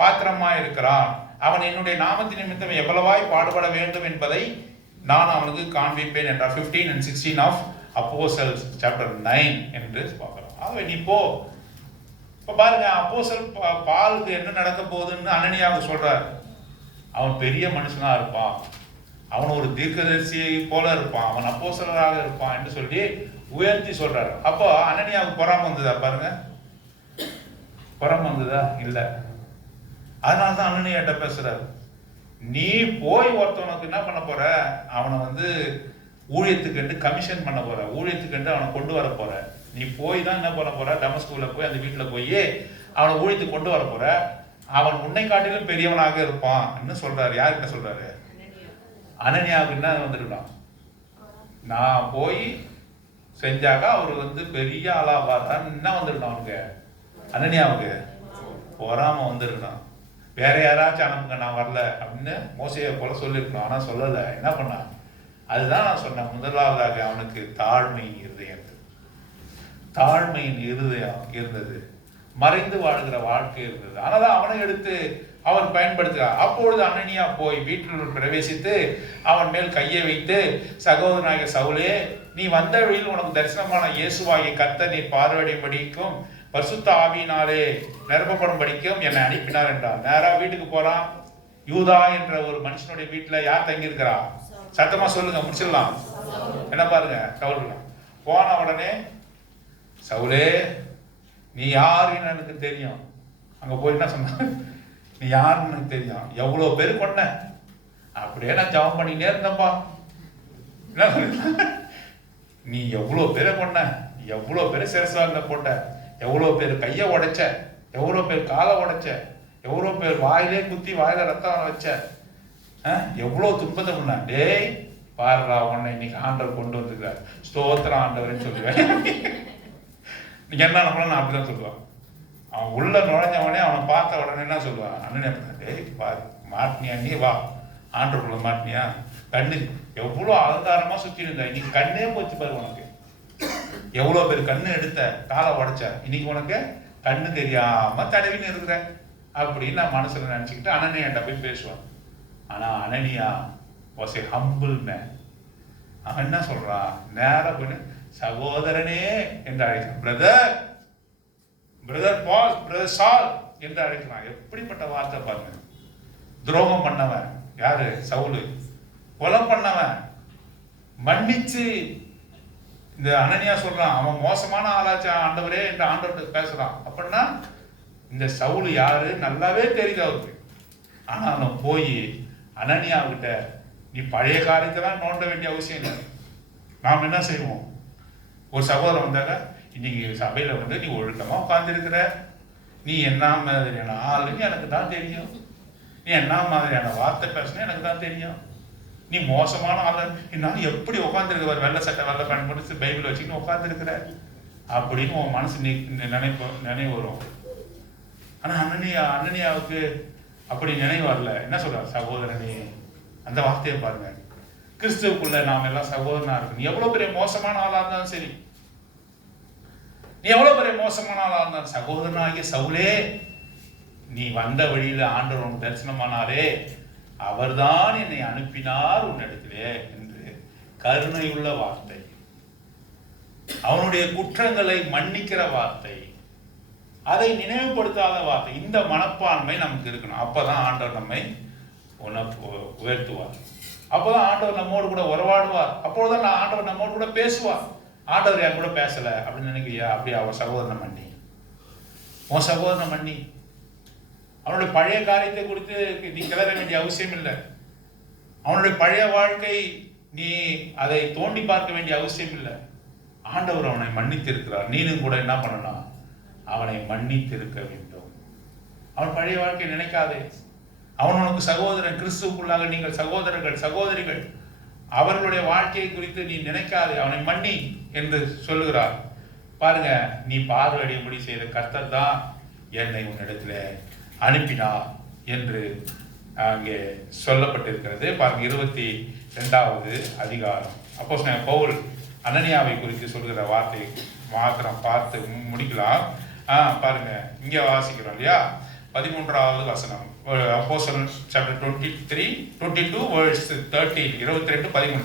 பாத்திரமாய் இருக்கிறான். அவன் என்னுடைய நாமத்தின் நிமித்தம் எவ்வளவாய் பாடுபட வேண்டும் என்பதை நான் அவனுக்கு காண்பிப்பேன் என்றார். 15 and 16 of Apostles chapter 9 என்று பார்க்கிறோம். ஆகவே நீ போ. இப்ப பாருங்க, அப்போஸ்தலன் பாலுக்கு என்ன நடக்க போகுதுன்னு அனனியாவுக்கு சொல்றார். அவன் பெரிய மனுஷனா இருப்பான், அவன் ஒரு தீர்க்கதரிசியை போல இருப்பான், அவன் அப்போஸ்தலராக இருப்பான் என்று சொல்லி உயர்த்தி சொல்றாரு. அப்போ அனனியாவுக்கு பொறாம வந்ததா? பாருங்க, பொறாம வந்ததா? இல்ல. அதனாலதான் அனனியாட்ட பேசுறாரு, நீ போய் ஒருத்தவனுக்கு என்ன பண்ண போற, அவனை ஊழியத்துக்கு கமிஷன் பண்ண போற, ஊழியத்துக்கு அவனை கொண்டு வர போற. நீ போய் தான் என்ன பண்ண போற, டமஸ்குல போய் அந்த வீட்டுல போய் அவனை ஊழியத்துக்கு கொண்டு வர போற. அவன் உன்னை காட்டிலும் பெரியவனாக இருப்பான் சொல்றாரு. யாருக்கிட்ட சொல்றாரு? அனனியாவுக்கு என்ன வந்துருக்கான், நான் போய் செஞ்சாக்கா அவரு பெரிய ஆளா வாரான்னு என்ன வந்துருக்கான் அவனுக்கு, அனனியாவுக்கு பொறாம வந்துருக்கான். வேற யாராச்சும் அனுப்புங்க, நான் வரல அப்படின்னு மோசையை போல சொல்லியிருக்கணும். ஆனா சொல்லல. என்ன பண்ணான்? அதுதான் நான் சொன்னேன், முதலாவதாக அவனுக்கு தாழ்மையின் இருதயம், தாழ்மையின் இருதயம் இருந்தது, மறைந்து வாழ்கிற வாழ்க்கை இருந்தது. ஆனால் அவனை எடுத்து அவன் பயன்படுத்துகிறார். அப்பொழுது அனனியா போய் வீட்டில் பிரவேசித்து அவன் மேல் கையை வைத்து, சகோதரனாகிய சவுலே, நீ வந்த வழியில் உனக்கு தரிசனமான இயேசுவாகிய கர்த்தர் நீ பார்வையும்படிக்கும் பரிசுத்த ஆவியினாலே நிரப்பப்படும்படிக்கும் என்னை அனுப்பினார் என்றார். நேரா வீட்டுக்கு போறான். யூதா என்ற ஒரு மனுஷனுடைய வீட்டுல யார் தங்கி இருக்கிறா? சத்தமா சொல்லுங்க, முடிச்சிடலாம். என்ன பாருங்க, சவுல் போன உடனே, சவுலே நீ யாருன்னு எனக்கு தெரியும். அங்க போய் என்ன சொன்ன, நீ யாருன்னு எனக்கு தெரியும், எவ்வளவு பேரு கொன்ன. அப்படியே நான் ஜபம் பண்ணிட்டே இருந்தப்பா. என்ன நீ எவ்வளவு பேரை கொன்ன, எவ்வளவு பேரை சிரசாங்க போட்ட, எவ்வளவு பேர் கைய உடைச்ச, எவ்வளவு பேர் காலை உடைச்ச, எவ்வளவு பேர் வாயிலே குத்தி வாயில ரத்தம் வச்ச, எவ்வளவு துன்பத்தை பண்ண. டேய் பாருடா, உன்னை இன்னைக்கு ஆண்டவர் கொண்டு வந்துருக்காரு, ஸ்தோத்திரம் ஆண்டவர்ன்னு சொல்லுவேன். நீங்க என்ன நம்மளும் நான் அப்படிதான் சொல்லுவான். அவன் உள்ள நுழைஞ்சவனே அவனை பார்த்த உடனே என்ன சொல்லுவான், அண்ணனே டேய் பாரு, மாட்டினியா நீ, வா ஆண்டவருக்குள்ள மாட்டினியா, கண்ணு எவ்வளோ அலங்காரமா சுத்தி இருந்தா, இன்னைக்கு கண்ணே போச்சு பாரு உனக்கு. எவ்வளவு பேர் கண்ணு எடுத்த, காலை உடைச்ச, இன்னைக்கு உனக்கு கண்ணு தெரியாம தடவின்னு இருக்கிற அப்படின்னு நான் மனசுல நினைச்சுக்கிட்டு அனனியாட்ட போய் பேசுவான். ஆனா அனனியா was a humble man. அவன் என்ன சொல்றான், நேரம் பண்ணு, சகோதரனே என்று அழைக்கிறான். பிரதர், பிரதர் பால், பிரதர் சால் என்று அழைக்கிறான். எப்படிப்பட்ட வார்த்தை பாருங்க. துரோகம் பண்ணவன் யாரு? சவுலு. கொலை பண்ணவன் மன்னிச்சு இந்த அனனியா சொல்றான், அவன் மோசமான ஆளாச்சா ஆண்டவரே என்று ஆண்டவர்கிட்ட பேசுறான். அப்படின்னா இந்த சவுலு யாரு நல்லாவே தெரியுது அவருக்கு. ஆனா அவன் போய் அனனியா கிட்ட, நீ பழைய காரியத்தை தான் நோண்ட வேண்டிய அவசியம் இல்லை. நாம் என்ன செய்வோம், ஒரு சகோதரன் வந்தாங்க, இன்னைக்கு சபையில நீ ஒழுக்கமா உட்கார்ந்து இருக்கிற, நீ என்ன மாதிரியான ஆளுன்னு எனக்கு தான் தெரியும், நீ என்ன மாதிரியான வார்த்தை பேசணும் எனக்கு தான் தெரியும், நீ மோசமான ஆளு, என்னால எப்படி உட்காந்துருக்க, வெள்ளை சட்டை வெள்ளை பேண்ட் போட்டு பைபிள் வச்சுக்கிட்டு உட்காந்துருக்கிற அப்படின்னு உன் மனசு நினைவு வரும். ஆனா அனனியாவுக்கு அப்படி நினைவு வரல. என்ன சொல்ற, சகோதரனே, அந்த வார்த்தையை பாருங்க. கிறிஸ்துவுக்குள்ள நாம் எல்லாம் சகோதரனா இருக்கு. நீ எவ்வளவு பெரிய மோசமான ஆளா இருந்தாலும் சரி, நீ எவ்வளவு பெரிய மோசமான ஆளா இருந்தாலும், சகோதரனாகிய சவுலே, நீ வந்த வழியில ஆண்டவர் உனக்கு தரிசனமானாரே, அவர்தான் என்னை அனுப்பினார் உன்னிடத்திலே என்று கருணையுள்ள வார்த்தை, அவனுடைய குற்றங்களை மன்னிக்கிற வார்த்தை, அதை நினைவுபடுத்தாத வார்த்தை. இந்த மனப்பான்மை நமக்கு இருக்கணும். அப்பதான் ஆண்டவர் நம்மை உயர்த்துவார். அப்போதான் ஆண்டவர் நம்மோடு கூட உறவாடுவார். அப்பொழுதுதான் நான் ஆண்டவர் நம்மோடு கூட பேசுவார். ஆண்டவர் என் கூட பேசல அப்படின்னு நினைக்கிறியா? அப்படியே அவன் சகோதரனை மன்னி, உன் சகோதரனை மன்னி. அவனுடைய பழைய காரியத்தை குறித்து நீ கிளற வேண்டிய அவசியம் இல்லை. அவனுடைய பழைய வாழ்க்கை நீ அதை தோண்டி பார்க்க வேண்டிய அவசியம் இல்லை. ஆண்டவர் அவனை மன்னித்திருக்கிறார். நீனும் கூட என்ன பண்ணணும்? அவனை மன்னித்திருக்க வேண்டும். அவன் பழைய வாழ்க்கையை நினைக்காதே. அவன் உனக்கு சகோதரன். கிறிஸ்துவுக்குள்ளாக நீங்கள் சகோதரர்கள், சகோதரிகள். அவர்களுடைய வாழ்க்கையை குறித்து நீ நினைக்காதே, அவனை மன்னி என்று சொல்லுகிறார். பாருங்க, நீ பார்வையடையும்படி செய்த கர்த்தர் தான் என்னை உன்னிடத்துல அனுப்பினார் என்று அங்கே சொல்லப்பட்டிருக்கிறது. பாருங்க, 22வது அதிகாரம். அப்போஸ்தலனாகிய பவுல் அனனியாவை குறித்து சொல்கிற வார்த்தை மாத்திரம் பார்த்து முடிக்கலாம். பாருங்க, இங்க வாசிக்கிறோம் இல்லையா? 13வது வசனம். அப்போஸ்தலர் சாப்டர் 22 verse 13, 22, 13.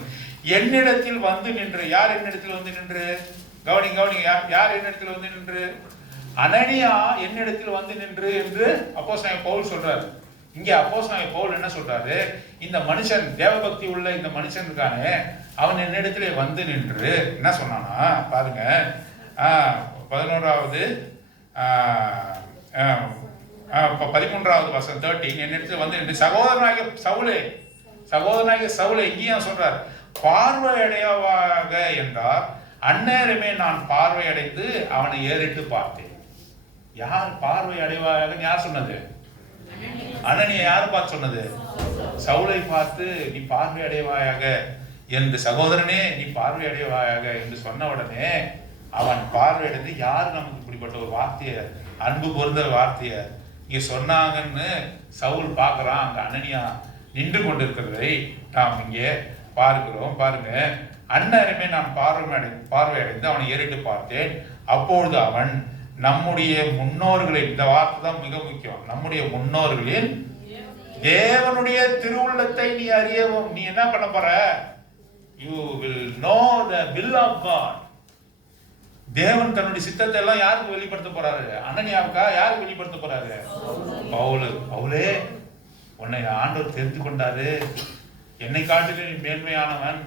என்னிடத்தில் வந்து நின்று, யார் என்னிடத்தில் வந்து நின்று? கவனிங்க, யார் என்னிடத்தில் வந்து நின்று? அனனியா என்னிடத்தில் வந்து நின்று என்று அப்போஸ்தலனாகிய பவுல் சொல்றாரு. இங்க அப்போஸ்தலனாகிய பவுல் என்ன சொல்றாரு? இந்த மனுஷன், தேவபக்தி உள்ள இந்த மனுஷன் இருக்கானே, அவன் என்னிடத்திலே வந்து நின்று என்ன சொன்னானா? பாருங்க, 11வது 13வது வசனம் 13. என்னிடத்தில் வந்து நின்று சகோதரனாகிய சவுலே இங்கேயும் சொல்றார், பார்வையடையவாக என்றார். அந்நேரமே நான் பார்வையடைந்து அவனை ஏறிட்டு பார்த்தேன். யார் பார்வை அடைவாயாக? யார் சொன்னது? அனனியா. யார் பார்த்து சொன்னது? சவுலை பார்த்து நீ பார்வை அடைவாயாக என்று, சகோதரனே நீ பார்வை அடைவாயாக என்று சொன்ன உடனே அவன் பார்வையடைந்து. யார் நமக்கு இப்படிப்பட்ட ஒரு வார்த்தைய, அன்பு பொருந்த வார்த்தைய இங்க சொன்னாங்கன்னு சவுல் பார்க்கிறான். அங்க அனனியா நின்று கொண்டிருக்கிறதை நாம் இங்கே பார்க்கிறோம். பாருங்க, அந்நேரமே நான் பார்வையடைந்து அவனை ஏறிட்டு பார்த்தேன். அப்பொழுது அவன் நம்முடைய முன்னோர்களின், இந்த வார்த்தை தான் மிக முக்கியம், நம்முடைய முன்னோர்களின் தேவனுடைய திருவுள்ளத்தை நீ அறியவும். நீ என்ன பண்ண போற? You will know the will of God. தேவன் தன்னுடைய சித்தத்தை எல்லாம் யாருக்கு வெளிப்படுத்த போறாரு? அனனியாவுக்கா? யாருக்கு வெளிப்படுத்த போறாரு? பவுலே, உன்னை ஆண்டவர் தெரிந்து கொண்டாரு. என்னை காட்டிலும் நீ மேன்மையானவன்,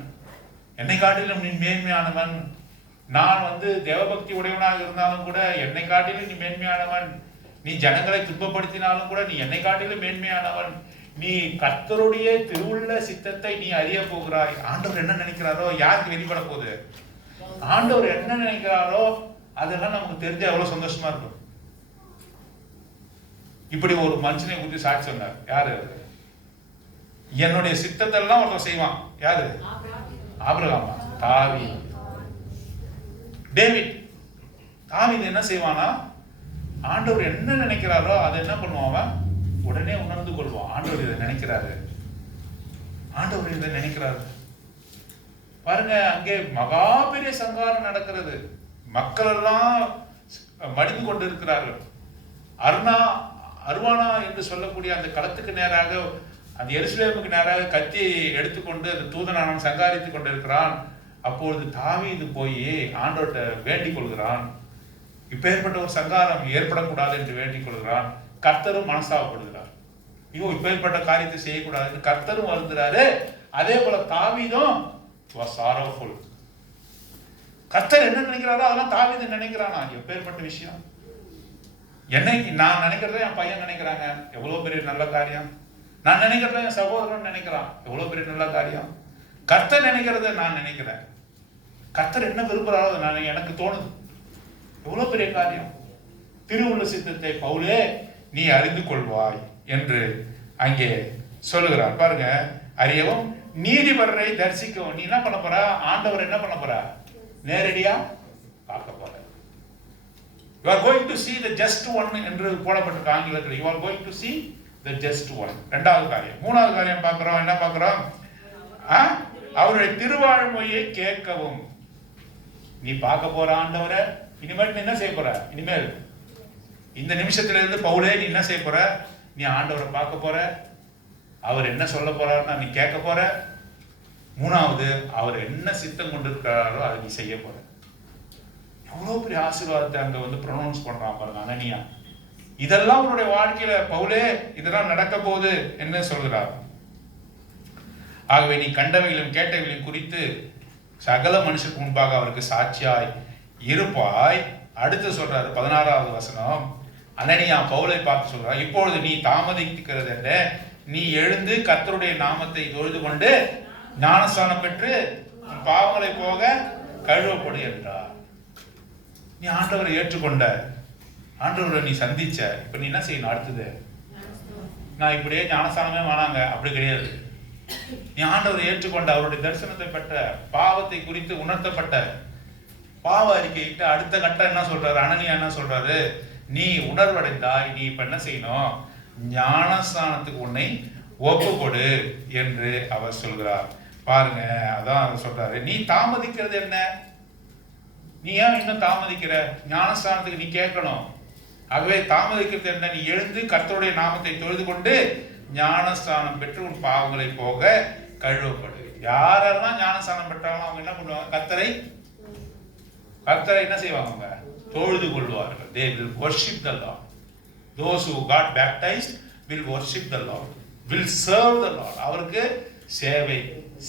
என்னை காட்டிலும் நீ மேன்மையானவன். நான் வந்து தேவபக்தி உடையவனாக இருந்தாலும் கூட என்னை காட்டிலும் நீ மேன்மையானவன். நீ ஜனங்களை துன்பப்படுத்தினாலும் கூட நீ என்னை காட்டிலும் மேன்மையானவன். நீ கர்த்தருடைய திருவுள்ள சித்தத்தை நீ அறிய போகிறாய். ஆண்டவர் என்ன நினைக்கிறாரோ யாருக்கு வெளிப்பட போகுது? ஆண்டவர் என்ன நினைக்கிறாரோ அதெல்லாம் நமக்கு தெரிஞ்ச எவ்வளவு சந்தோஷமா இருக்கும். இப்படி ஒரு மனுஷனை குறித்து சாட்சி சொன்னார். யாரு? என்னுடைய சித்தத்தை எல்லாம் ஒருத்தர் செய்வான். யாரு? ஆபிரகாமா? தாவீது என்ன செய்வானா? ஆண்டவர் என்ன நினைக்கிறாரோ அதை என்ன பண்ணுவான்? உடனே உணர்ந்து கொள்வான். ஆண்டவர் இதை நினைக்கிறாரு, ஆண்டவர் இதை நினைக்கிறாரு. பாருங்க, அங்கே மகா பெரிய சங்காரம் நடக்கிறது. மக்கள் எல்லாம் மடிந்து கொண்டு இருக்கிறார்கள். அர்வானா என்று சொல்லக்கூடிய அந்த களத்துக்கு நேராக, அந்த எருசலேமுக்கு நேராக கத்தி எடுத்துக்கொண்டு அந்த தூதனானவன் சங்காரித்துக் கொண்டிருக்கிறான். அப்பொழுது தாவீது போய் ஆண்டவர்கிட்ட வேண்டிக் கொள்கிறான். இப்பேற்பட்ட ஒரு சங்காரம் ஏற்படக்கூடாது என்று வேண்டிக் கொள்கிறான். கர்த்தரும் மனசாகப்படுகிறார். ஐயோ, இப்பேற்பட்ட காரியத்தை செய்யக்கூடாது கர்த்தரும் வருகிறாரு. அதே போல தாவீதும் was sorrowful. கர்த்தர் என்ன நினைக்கிறாரோ அதெல்லாம் தாவீது நினைக்கிறானா? எப்பேற்பட்ட விஷயம்! என்னை நான் நினைக்கிறத என் பையன் நினைக்கிறாங்க, எவ்வளவு பெரிய நல்ல காரியம். நான் நினைக்கிறத என் சகோதரன் நினைக்கிறான், எவ்வளவு பெரிய நல்ல காரியம். கர்த்தர் நினைக்கிறத நான் நினைக்கிறேன். கர்த்தர் என்ன விரும்புகிறாரோ நான் எனக்கு தோணுது, எவ்வளவு பெரிய காரியம். திருவுள்ள சித்தத்தை பவுலே நீ அறிந்து கொள்வாய் என்று அங்கே சொல்லுகிறார். பாருங்க, அறியவும் நீதிபரரை தரிசிக்கவும். நீ என்ன பண்ண போற? ஆண்டவர் என்ன பண்ண போற? நேரடியா பார்க்க போற. You are going to see the just one என்று போடப்பட்டிருக்க ஆங்கிலத்தில். You are going to see the just one. இரண்டாவது காரியம். மூணாவது காரியம் பார்க்கிறோம். என்ன பார்க்கிறோம்? அவருடைய திருவாழ்மொழியை கேட்கவும். நீ பார்க்க போற ஆண்டவரை. இனிமேல் நீ என்ன செய்ய போற? இனிமேல் இந்த நிமிஷத்துல இருந்து பவுலே நீ என்ன செய்ய போற? நீ ஆண்டவரை பார்க்க போற. அவர் என்ன சொல்ல போறாருன்னா நீ கேட்க போற. மூணாவது, அவர் என்ன சித்தம் கொண்டிருக்கிறாரோ அதை நீ செய்ய போற. எவ்வளவு பெரிய ஆசீர்வாதத்தை அங்க வந்து ப்ரொனவுன்ஸ் பண்றான் பாருங்க அனனியா. இதெல்லாம் உன்னுடைய வாழ்க்கையில பவுலே இதெல்லாம் நடக்க போகுது என்ன சொல்கிறார். ஆகவே நீ கண்டவைகளையும் கேட்டவைகளையும் குறித்து சகல மனுஷருக்கு முன்பாக அவருக்கு சாட்சியாய் இருப்பாய். அடுத்து சொல்றாரு 16வது வசனம். அனனியா பவுலை பார்த்து சொல்றார், இப்பொழுது நீ தாமதிக்கிறது என்ன? நீ எழுந்து கர்த்தருடைய நாமத்தை தொழுது கொண்டு ஞானஸ்நானம் பெற்று பாவங்களை போக கழுவப்படு என்றார். நீ ஆண்டவரை ஏற்றுக்கொண்ட, ஆண்டவரை நீ சந்திச்ச, இப்ப நீ என்ன செய்யணும்? அடுத்தது நான் இப்படியே ஞானஸ்தானமே வேணாங்க, அப்படி கிடையாது. நீ ஆண்டவரை ஏற்றுக்கொண்ட, அவருடைய தரிசனத்தை பெற்ற, பாவத்தை குறித்து உணர்த்தப்பட்ட, பாவ அறிக்கையிட்ட அடுத்த கட்டம் என்ன சொல்றாரு? அனனியா என்ன சொல்றாரு? நீ உணர்வடைந்தாய், நீ இப்ப என்ன செய்யணும்? ஞானஸ்தானத்துக்கு உன்னை ஒப்பு கொடு என்று அவர் சொல்கிறார். பாருங்க, அதான் அவர் சொல்றாரு, நீ தாமதிக்கிறது என்ன? நீ ஏன் இன்னும் தாமதிக்கிற? ஞானஸ்தானத்துக்கு நீ கேட்கணும். ஆகவே தாமதிக்கிறது என்ன? நீ எழுந்து கர்த்தருடைய நாமத்தை தொழுது கொண்டு ஞானஸ்தானம் பெற்று உன் பாவங்களை போக கழுவப்படு. யாரெல்லாம் ஞானஸ்தானம் பெற்றாலும் அவங்க என்ன பண்ணுவாங்க? கர்த்தரை என்ன செய்வாங்க? அவங்க தொழுது கொள்வார்கள். They will worship the Lord. Those who got baptized will worship the Lord, will serve the Lord. அவருக்கு சேவை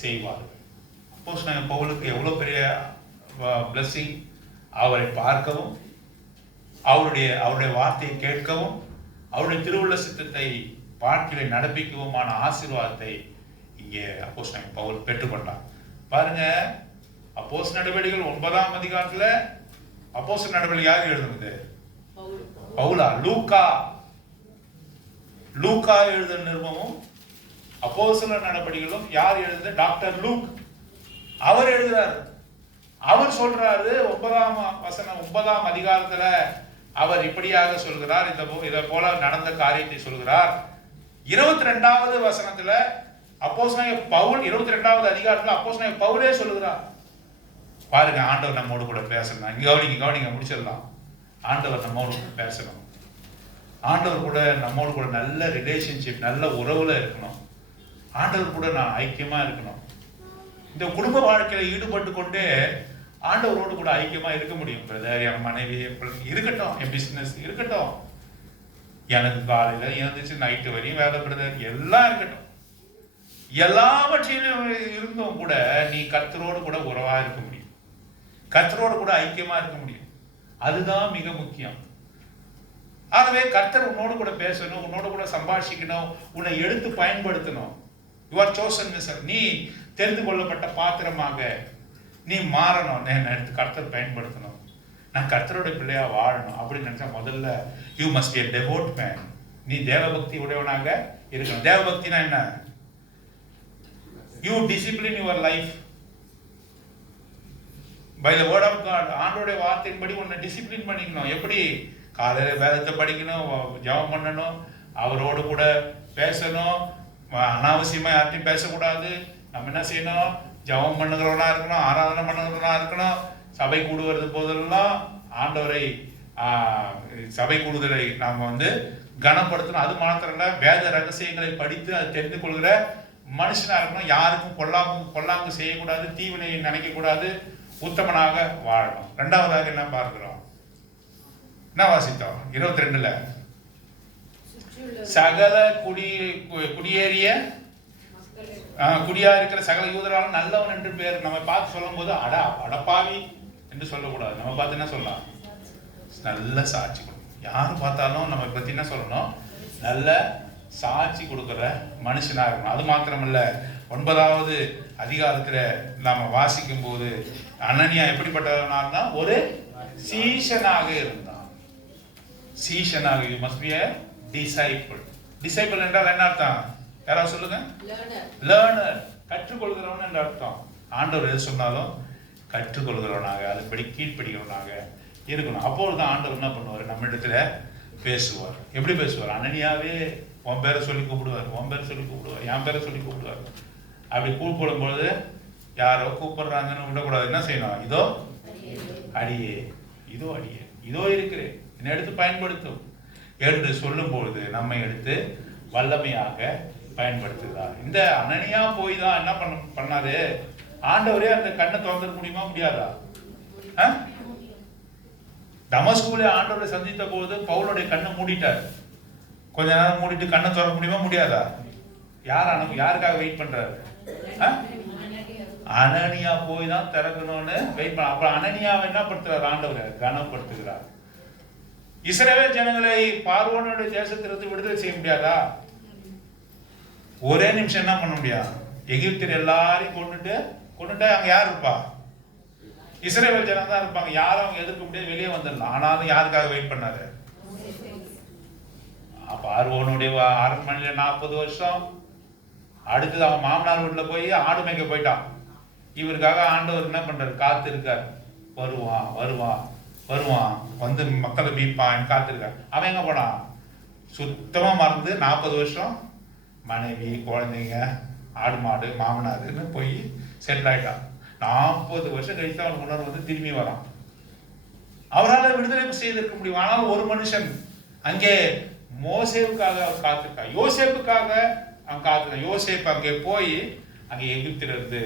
செய்வார்கள். அப்போஸ்தலனாகிய பவுலுக்கு எவ்வளவு பெரிய blessing! அவரை பார்க்கவும், அவருடைய வார்த்தையை கேட்கவும், அவருடைய திருவுள்ள சித்தத்தை வாழ்க்கையை நடப்பிக்கவுமான ஆசீர்வாதத்தை இங்கே அப்போஸ்தலனாகிய பவுல் பெற்றுக்கொண்டார். பாருங்க, அப்போஸ்தலர் நடவடிக்கைகள் 9ஆம் அதிகாரத்துல அப்போஸ்தலர் நடவடிக்கைகள் யார் எழுதுனது? பவுலா? லூக்கா எழுதுன நிருபமும் அப்போஸ்தலர் நடவடிக்கைகளும் யார் எழுதுது? Doctor look. அவர் எழுதுறாரு. அவர் சொல்றாரு 9ஆம் அதிகாரத்துல அவர் இப்படியாக சொல்கிறார், இதை போல நடந்த காரியத்தை சொல்கிறார். 22வது வசனத்துல அப்போஸ்தலனாகிய பவுல், 22வது அதிகாரத்துல அப்போஸ்தலனாகிய பவுலே சொல்லுகிறார். பாருங்க, ஆண்டவர் நம்மோடு கூட பேசணும். இங்க கவனிங்க முடிச்சிடலாம். ஆண்டவர் நம்மோடு பேசணும். ஆண்டவர் கூட நம்மோடு கூட நல்ல ரிலேஷன்ஷிப், நல்ல உறவுல இருக்கணும். ஆண்டவர் கூட நான் ஐக்கியமா இருக்கணும். இந்த குடும்ப வாழ்க்கையில ஈடுபட்டு கொண்டே ஆண்டவரோடு கூட ஐக்கியமா இருக்க முடியும். பிரதர், என் மனைவி இருக்கட்டும், என் பிசினஸ் இருக்கட்டும், எனக்கு காலையில எழுந்துச்சு நைட்டு வரையும் வேலை, பிரதர் எல்லாம் இருக்கட்டும். எல்லாவற்றிலும் இருந்தும் கூட நீ கர்த்தரோடு கூட உறவா இருக்க முடியும், கர்த்தரோடு கூட ஐக்கியமா இருக்க முடியும். அதுதான் மிக முக்கியம். ஆகவே கர்த்தர் உன்னோடு கூட பேசணும், உன்னோடு கூட சம்பாஷிக்கணும், உன்னை எடுத்து பயன்படுத்தணும். You are chosen vessel. நீ தெரிந்து கொள்ளப்பட்ட பாத்திரமாக நீ மாறணும். எடுத்து கர்த்தர் பயன்படுத்தணும். நான் கர்த்தரோட பிள்ளையா வாழணும் அப்படின்னு நினைச்சா முதல்ல you must be a devout man. நீ தேவபக்தி உடையவனாக இருக்கணும். தேவபக்தினா என்ன? You discipline your life by the word of God. ஆண்டோடைய வார்த்தையின்படி உன்னை டிசிப்ளின் பண்ணிக்கணும். எப்படி? காலையில வேதத்தை படிக்கணும், ஜெபம் பண்ணணும், அவரோடு கூட பேசணும், அனாவசியமா யார்ட்டையும் பேசக்கூடாது. நம்ம என்ன செய்யணும்? ஜெபம் பண்ணுகிறவனா இருக்கணும், ஆராதனை பண்ணுகிறவனா இருக்கணும். சபை கூடுவது போதெல்லாம் ஆண்டவரை, சபை கூடுதலை நாம் கனப்படுத்தணும். அது மாத்திரம் இல்ல, வேத ரகசியங்களை படித்து அதை தெரிந்து கொள்கிற மனுஷனா இருக்கணும். யாருக்கும் பொல்லாங்கு செய்யக்கூடாது, தீவினை நினைக்க கூடாது, உத்தமனாக வாழணும். 2வதாக என்ன பார்க்கிறோம்? என்ன வாசித்தோம்? 22ல சகல குடியேறிய குடியா இருக்கிற சகல யூதராலும் நல்லவன் என்று பேர். நம்ம பார்த்து சொல்லும் போது அடப்பாவி என்று சொல்லக்கூடாது. நம்ம பார்த்து என்ன சொல்லலாம்? நல்ல சாட்சி கொடுக்கணும். யாரு பார்த்தாலும் நம்ம பத்தி என்ன சொல்லணும்? நல்ல சாட்சி கொடுக்கிற மனுஷனா இருக்கணும். அது மாத்திரமல்ல, 9வது அதிகாரத்துல நாம வாசிக்கும் போது அனனியா எப்படிப்பட்டவனா? ஒரு சீஷனாக இருந்தான். சீஷனாக. You must be a disciple. disciple என்றால் என்ன அர்த்தம்? யாராவது சொல்லுங்க? லேர்னர், கற்றுக்கொள்கிறவன் என்ற அர்த்தம். ஆண்டவர் எது சொன்னாலும் கற்றுக்கொள்கிறவனாக, அதுபடி கீழ்ப்படிக்கிறவனாக இருக்கணும். அப்பொழுதுதான் ஆண்டவர் என்ன பண்ணுவார்? நம்ம இடத்துல பேசுவார். எப்படி பேசுவார்? அனனியாவே உன் பேரை சொல்லி கூப்பிடுவார், உன் பேரை சொல்லி கூப்பிடுவார், என் பேரை சொல்லி கூப்பிடுவார். அப்படி கூப்பிடும் பொழுது யாரோ கூப்பிடுறாங்கன்னு விடக்கூடாது. என்ன செய்யணும்? இதோ அடியே, இதோ அடியே, இதோ இருக்கிறேன், என்னை எடுத்து பயன்படுத்தும் என்று சொல்லும் பொழுது நம்மை எடுத்து வல்லமையாக பயன்படுத்துகிறார். இந்த அனனியா போய் தான் என்ன பண்ணாரு? ஆண்டவரே அந்த கண்ணை திறந்துக்க முடியுமா? முடியாதா? தமஸ்குவிலே ஆண்டவரை சந்தித்த போது பவுலுடைய கண்ணை மூடிட்டார். கொஞ்ச நேரம் மூடிட்டு கண்ணை திறக்க முடியுமா? முடியாதா? யாருக்காக வெயிட் பண்றாரு? அனனியா போய் தான் திறக்கணும்னு வெயிட் பண்ண. அப்ப அனனியாவை என்ன படுத்துறார் ஆண்டவர்? கனப்படுத்துகிறார். இஸ்ரவேல் ஜனங்களை பார்வோனுடைய தேசத்திலிருந்து விடுதலை செய்ய முடியாதா? ஒரே நிமிஷம் என்ன பண்ண முடியாது? எகிப்தியர் எல்லாரையும் கொண்டுட்டு அங்க யார் இருப்பா? இஸ்ரவேல் ஜனம் தான் இருப்பாங்க. யாரும் அவங்க எதிர்க்க முடியாது, வெளியே வந்துடலாம். ஆனாலும் யாருக்காக வெயிட் பண்ணாரு? பார்வோனுடைய அரண்மனையில 40 வருஷம். அடுத்தது அவன் மாமனார் வீட்டுல போய் ஆடு மேய்க்க போயிட்டான். இவருக்காக ஆண்டவர் என்ன பண்றாரு? காத்து இருக்கார். வருவான் வருவான் வருவான் வந்து மக்களை மீட்பான் காத்திருக்கார். அவன் எங்க போனான்? சுத்தமா மறந்து 40 வருஷம் மனைவி குழந்தைங்க ஆடு மாடு மாமனாருன்னு போய் செட்டில் ஆயிட்டான். 40 வருஷம் கழித்து அவன் உணர்வு வந்து திரும்பி வரான். அவரால் விடுதலை செய்திருக்க முடியும். ஆனால் ஒரு மனுஷன் அங்கே மோசேவுக்காக அவர் காத்திருக்கார். யோசேப்புக்காக அவன் காத்திருக்கான். யோசேப்பு அங்கே போய் அங்கே எகிப்திலிருந்து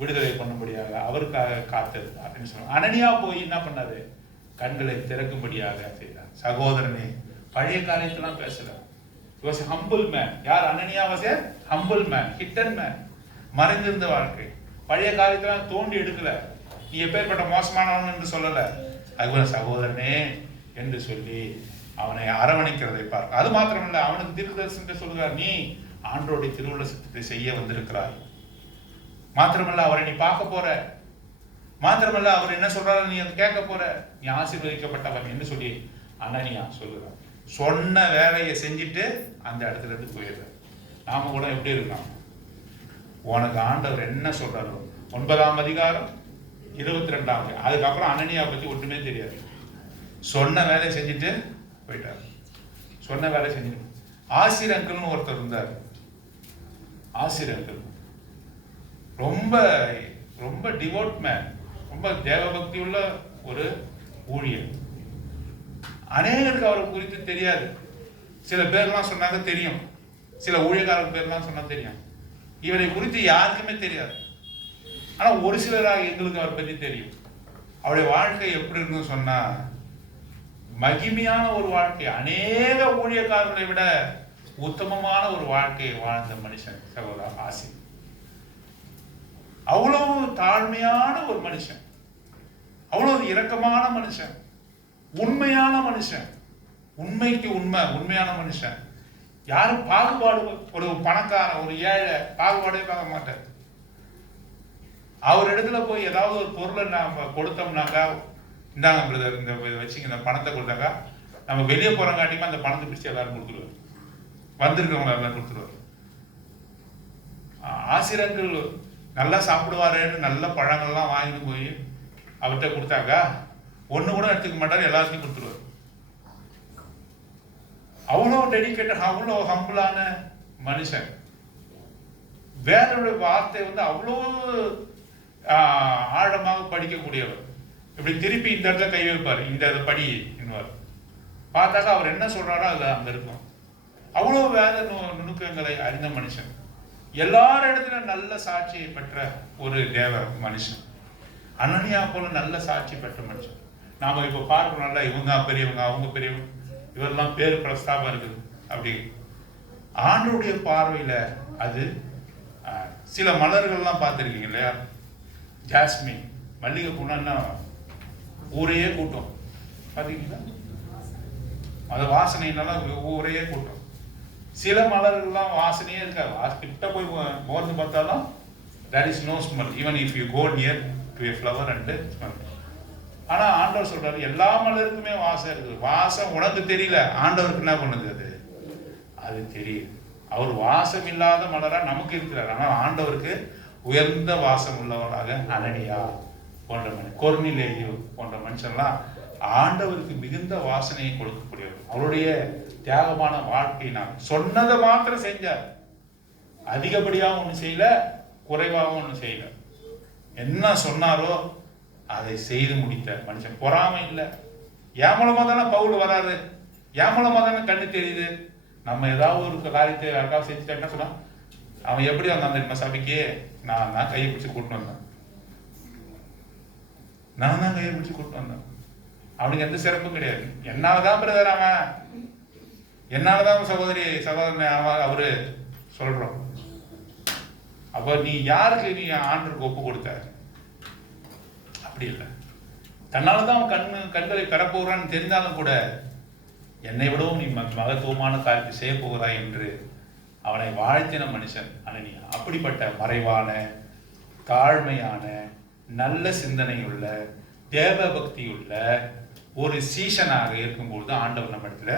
விடுதலை பண்ணும்படியாக அவருக்காக காத்திருந்தார் அப்படின்னு சொல்லுவாங்க. அனனியா போய் என்ன பண்ணாரு? கண்களை திறக்கும்படியாக செய்தார். சகோதரனே, பழைய காரியத்தெல்லாம் பேசல. Was humble man. யார்? அனனியா was a humble man, hidden man. மறைந்திருந்த வாழ்க்கை. பழைய காரியத்தெல்லாம் தோண்டி எடுக்கல. நீ எப்பேற்பட்ட மோசமானவன் என்று சொல்லல. அதுபோல சகோதரனே என்று சொல்லி அவனை அரவணைக்கிறதை பார்க்க. அது மாத்திரமல்ல, அவனுக்கு தீர்க்கதரிசனத்தை சொல்லுகிறார். நீ ஆண்டவருடைய திருவுள்ள சித்தத்தை செய்ய வந்திருக்கிறாய். மாத்திரமல்ல, அவரை நீ பார்க்க போற. மாத்திரமல்ல, அவர் என்ன சொல்றாரு நீ அதை கேட்க போற. நீ ஆசீர்வதிக்கப்பட்டவன் என்று சொல்லி அனனியா சொல்லுறார். சொன்ன வேலையை செஞ்சுட்டு அந்த இடத்துல இருந்து போயிடுற. நாம கூட எப்படி இருக்கோம்? உனக்கு ஆண்டவர் என்ன சொல்றாரோ 9ஆம் அதிகாரம் 22ஆம், அதுக்கப்புறம் அனனியா பத்தி ஒன்றுமே தெரியாது. சொன்ன வேலையை செஞ்சுட்டு போயிட்டார். சொன்ன வேலை செஞ்சுட்டு. ஆசிர் அங்கிள்னு ஒருத்தர் இருந்தார். ஆசிர் அங்கிள் ரொம்ப ரொம்ப டிவோட் மேன், ரொம்ப தேவபக்தி உள்ள ஒரு ஊழியர். அநேகருக்கு அவரை குறித்து தெரியாது. சில பேர்லாம் சொன்னாங்க தெரியும், சில ஊழியக்காரர் பேர்லாம் சொன்னா தெரியும். இவரை குறித்து யாருக்குமே தெரியாது. ஆனா ஒரு சிலராக எங்களுக்கு அவரை பற்றி தெரியும். அவருடைய வாழ்க்கை எப்படி இருக்குன்னு சொன்னா மகிமையான ஒரு வாழ்க்கை. அநேக ஊழியக்காரர்களை விட உத்தமமான ஒரு வாழ்க்கையை வாழ்ந்த மனுஷன் சகோதரர் ஆசிர். அவ்வளவு தாழ்மையான ஒரு மனுஷன், அவ்வளவு இரக்கமான மனுஷன், உண்மையான மனுஷன், உண்மைக்கு உண்மையான மனுஷன். யாரும் பாகுபாடு, ஒரு பணக்காரன் ஒரு ஏழை பாகுபாடே பார்க்க மாட்டார். அவர் இடத்துல போய் ஏதாவது ஒரு பொருளை நம்ம கொடுத்தோம்னாக்கா, இந்தாங்க பிரதர் இந்த வச்சுங்க, இந்த பணத்தை கொடுத்தாக்கா நம்ம வெளியே போறங்காட்டியுமா அந்த பணத்தை பிடிச்சி எல்லாரும் கொடுத்துருவார். வந்திருக்கவங்க எல்லாம் கொடுத்துருவார். ஆசிரியர்கள் நல்லா சாப்பிடுவாருன்னு நல்ல பழங்கள்லாம் வாங்கிட்டு போய் அவர்கிட்ட கொடுத்தாக்கா ஒண்ணு கூட எடுத்துக்க மாட்டார், எல்லாத்தையும் கொடுத்துருவார். அவ்வளோ டெடிகேட்டட், அவ்வளோ ஹம்பிளான மனுஷன். வேதனுடைய வார்த்தை வந்து அவ்வளோ ஆழமாக படிக்கக்கூடியவர். இப்படி திருப்பி இந்த இடத்துல கை வைப்பார், இந்த படி என்னவார் பார்த்தாக்கா அவர் என்ன சொல்றாரோ அது அங்க இருக்கும். அவ்வளோ வேத நுணுக்கங்களை அறிந்த மனுஷன். எல்லார இடத்துல நல்ல சாட்சியை பெற்ற ஒரு தேவ மனுஷன். அனனியா போல நல்ல சாட்சி பெற்ற மனுஷன். நாம இப்ப பார்க்கணும்ல, இவங்க பெரியவங்க அவங்க பெரியவங்க, இவரெல்லாம் பேர் பிரஸ்தாபம் இருக்குது. அப்படி ஆண்டவருடைய பார்வையில அது சில மலர்கள்லாம் பார்த்துருக்கீங்க இல்லையா? ஜாஸ்மின், மல்லிகை பூனா ஊரையே கூட்டம் பார்த்தீங்களா? அது வாசனைனால ஊரையே கூட்டம். சில மலர்கள்லாம் வாசனையே இருக்காது. கிட்ட போய் மோர்ந்து பார்த்தாலும் there is no smell even if you go near to a flower and smell. ஆனா ஆண்டவர் சொல்றாரு எல்லா மலருக்குமே வாசம் இருக்குது. வாசம் உனக்கு தெரியல, ஆண்டவருக்கு என்ன பண்ணுது அது தெரியுது. அவர் வாசம் இல்லாத மலரா நமக்கு இருக்கிறார். ஆனால் ஆண்டவருக்கு உயர்ந்த வாசம் உள்ளவராக அனனியா போன்ற மனுஷன், கொர்னிலேயு போன்ற மனுஷன்லாம் ஆண்டவருக்கு மிகுந்த வாசனையை கொடுக்கக்கூடியவர். அவருடைய தியாகமான வாழ்க்கை நான் சொன்னதை மாத்திரம் செஞ்சார். அதிகப்படியாகவும் ஒண்ணு செய்யல, குறைவாகவும் ஒண்ணு செய்யல. என்ன சொன்னாரோ அதை செய்து முடித்த மனுஷன். பொறாமை இல்லை. என் மூலமா தானே பவுல் வராது, என் மூலமா தானே கண்ணு தெரியுது. நம்ம ஏதாவது ஒரு காரியத்தை யாருக்காவது செஞ்சுட்டா என்ன சொன்னா, அவன் எப்படி வந்தான் தெரியுமா சபைக்கு? நான் தான் கையை பிடிச்சி கூட்டு வந்தேன், நான் தான் கையை பிடிச்சி கூட்டு வந்தேன். அவனுக்கு எந்த சிறப்பும் கிடையாது. என்னாலதான் பிரதர், அவன் என்னாலதான் சகோதரன் அவரு சொல்றோம். அப்ப நீ யாருக்கு நீ ஆண்டருக்கு ஒப்பு கொடுத்த? அப்படி இல்லை. தன்னாலதான் அவன் கண்களை பெறப்போகிறான்னு தெரிந்தாலும் கூட என்னை விடவும் நீ மகத்துவமான காரியத்தை செய்ய போகிறாய் என்று அவனை வாழ்த்தின மனுஷன் அனனியா. அப்படிப்பட்ட மறைவான, தாழ்மையான, நல்ல சிந்தனையுள்ள, தேவ பக்தியுள்ள ஒரு சீஷனாக இருக்கும்போது ஆண்டவர் நம்ம இடத்துல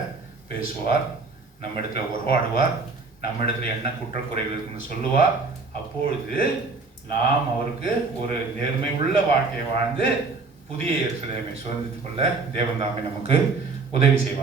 பேசுவார், நம்ம இடத்துல உறவாடுவார், நம்ம இடத்துல என்ன குற்றக்குறைகள் இருக்குன்னு சொல்லுவார். அப்பொழுது நாம் அவருக்கு ஒரு நேர்மை உள்ள வாழ்க்கையை வாழ்ந்து புதிய எருசலேமை சுதந்திரித்துக் கொள்ள தேவன் தாமே நமக்கு உதவி செய்வார்.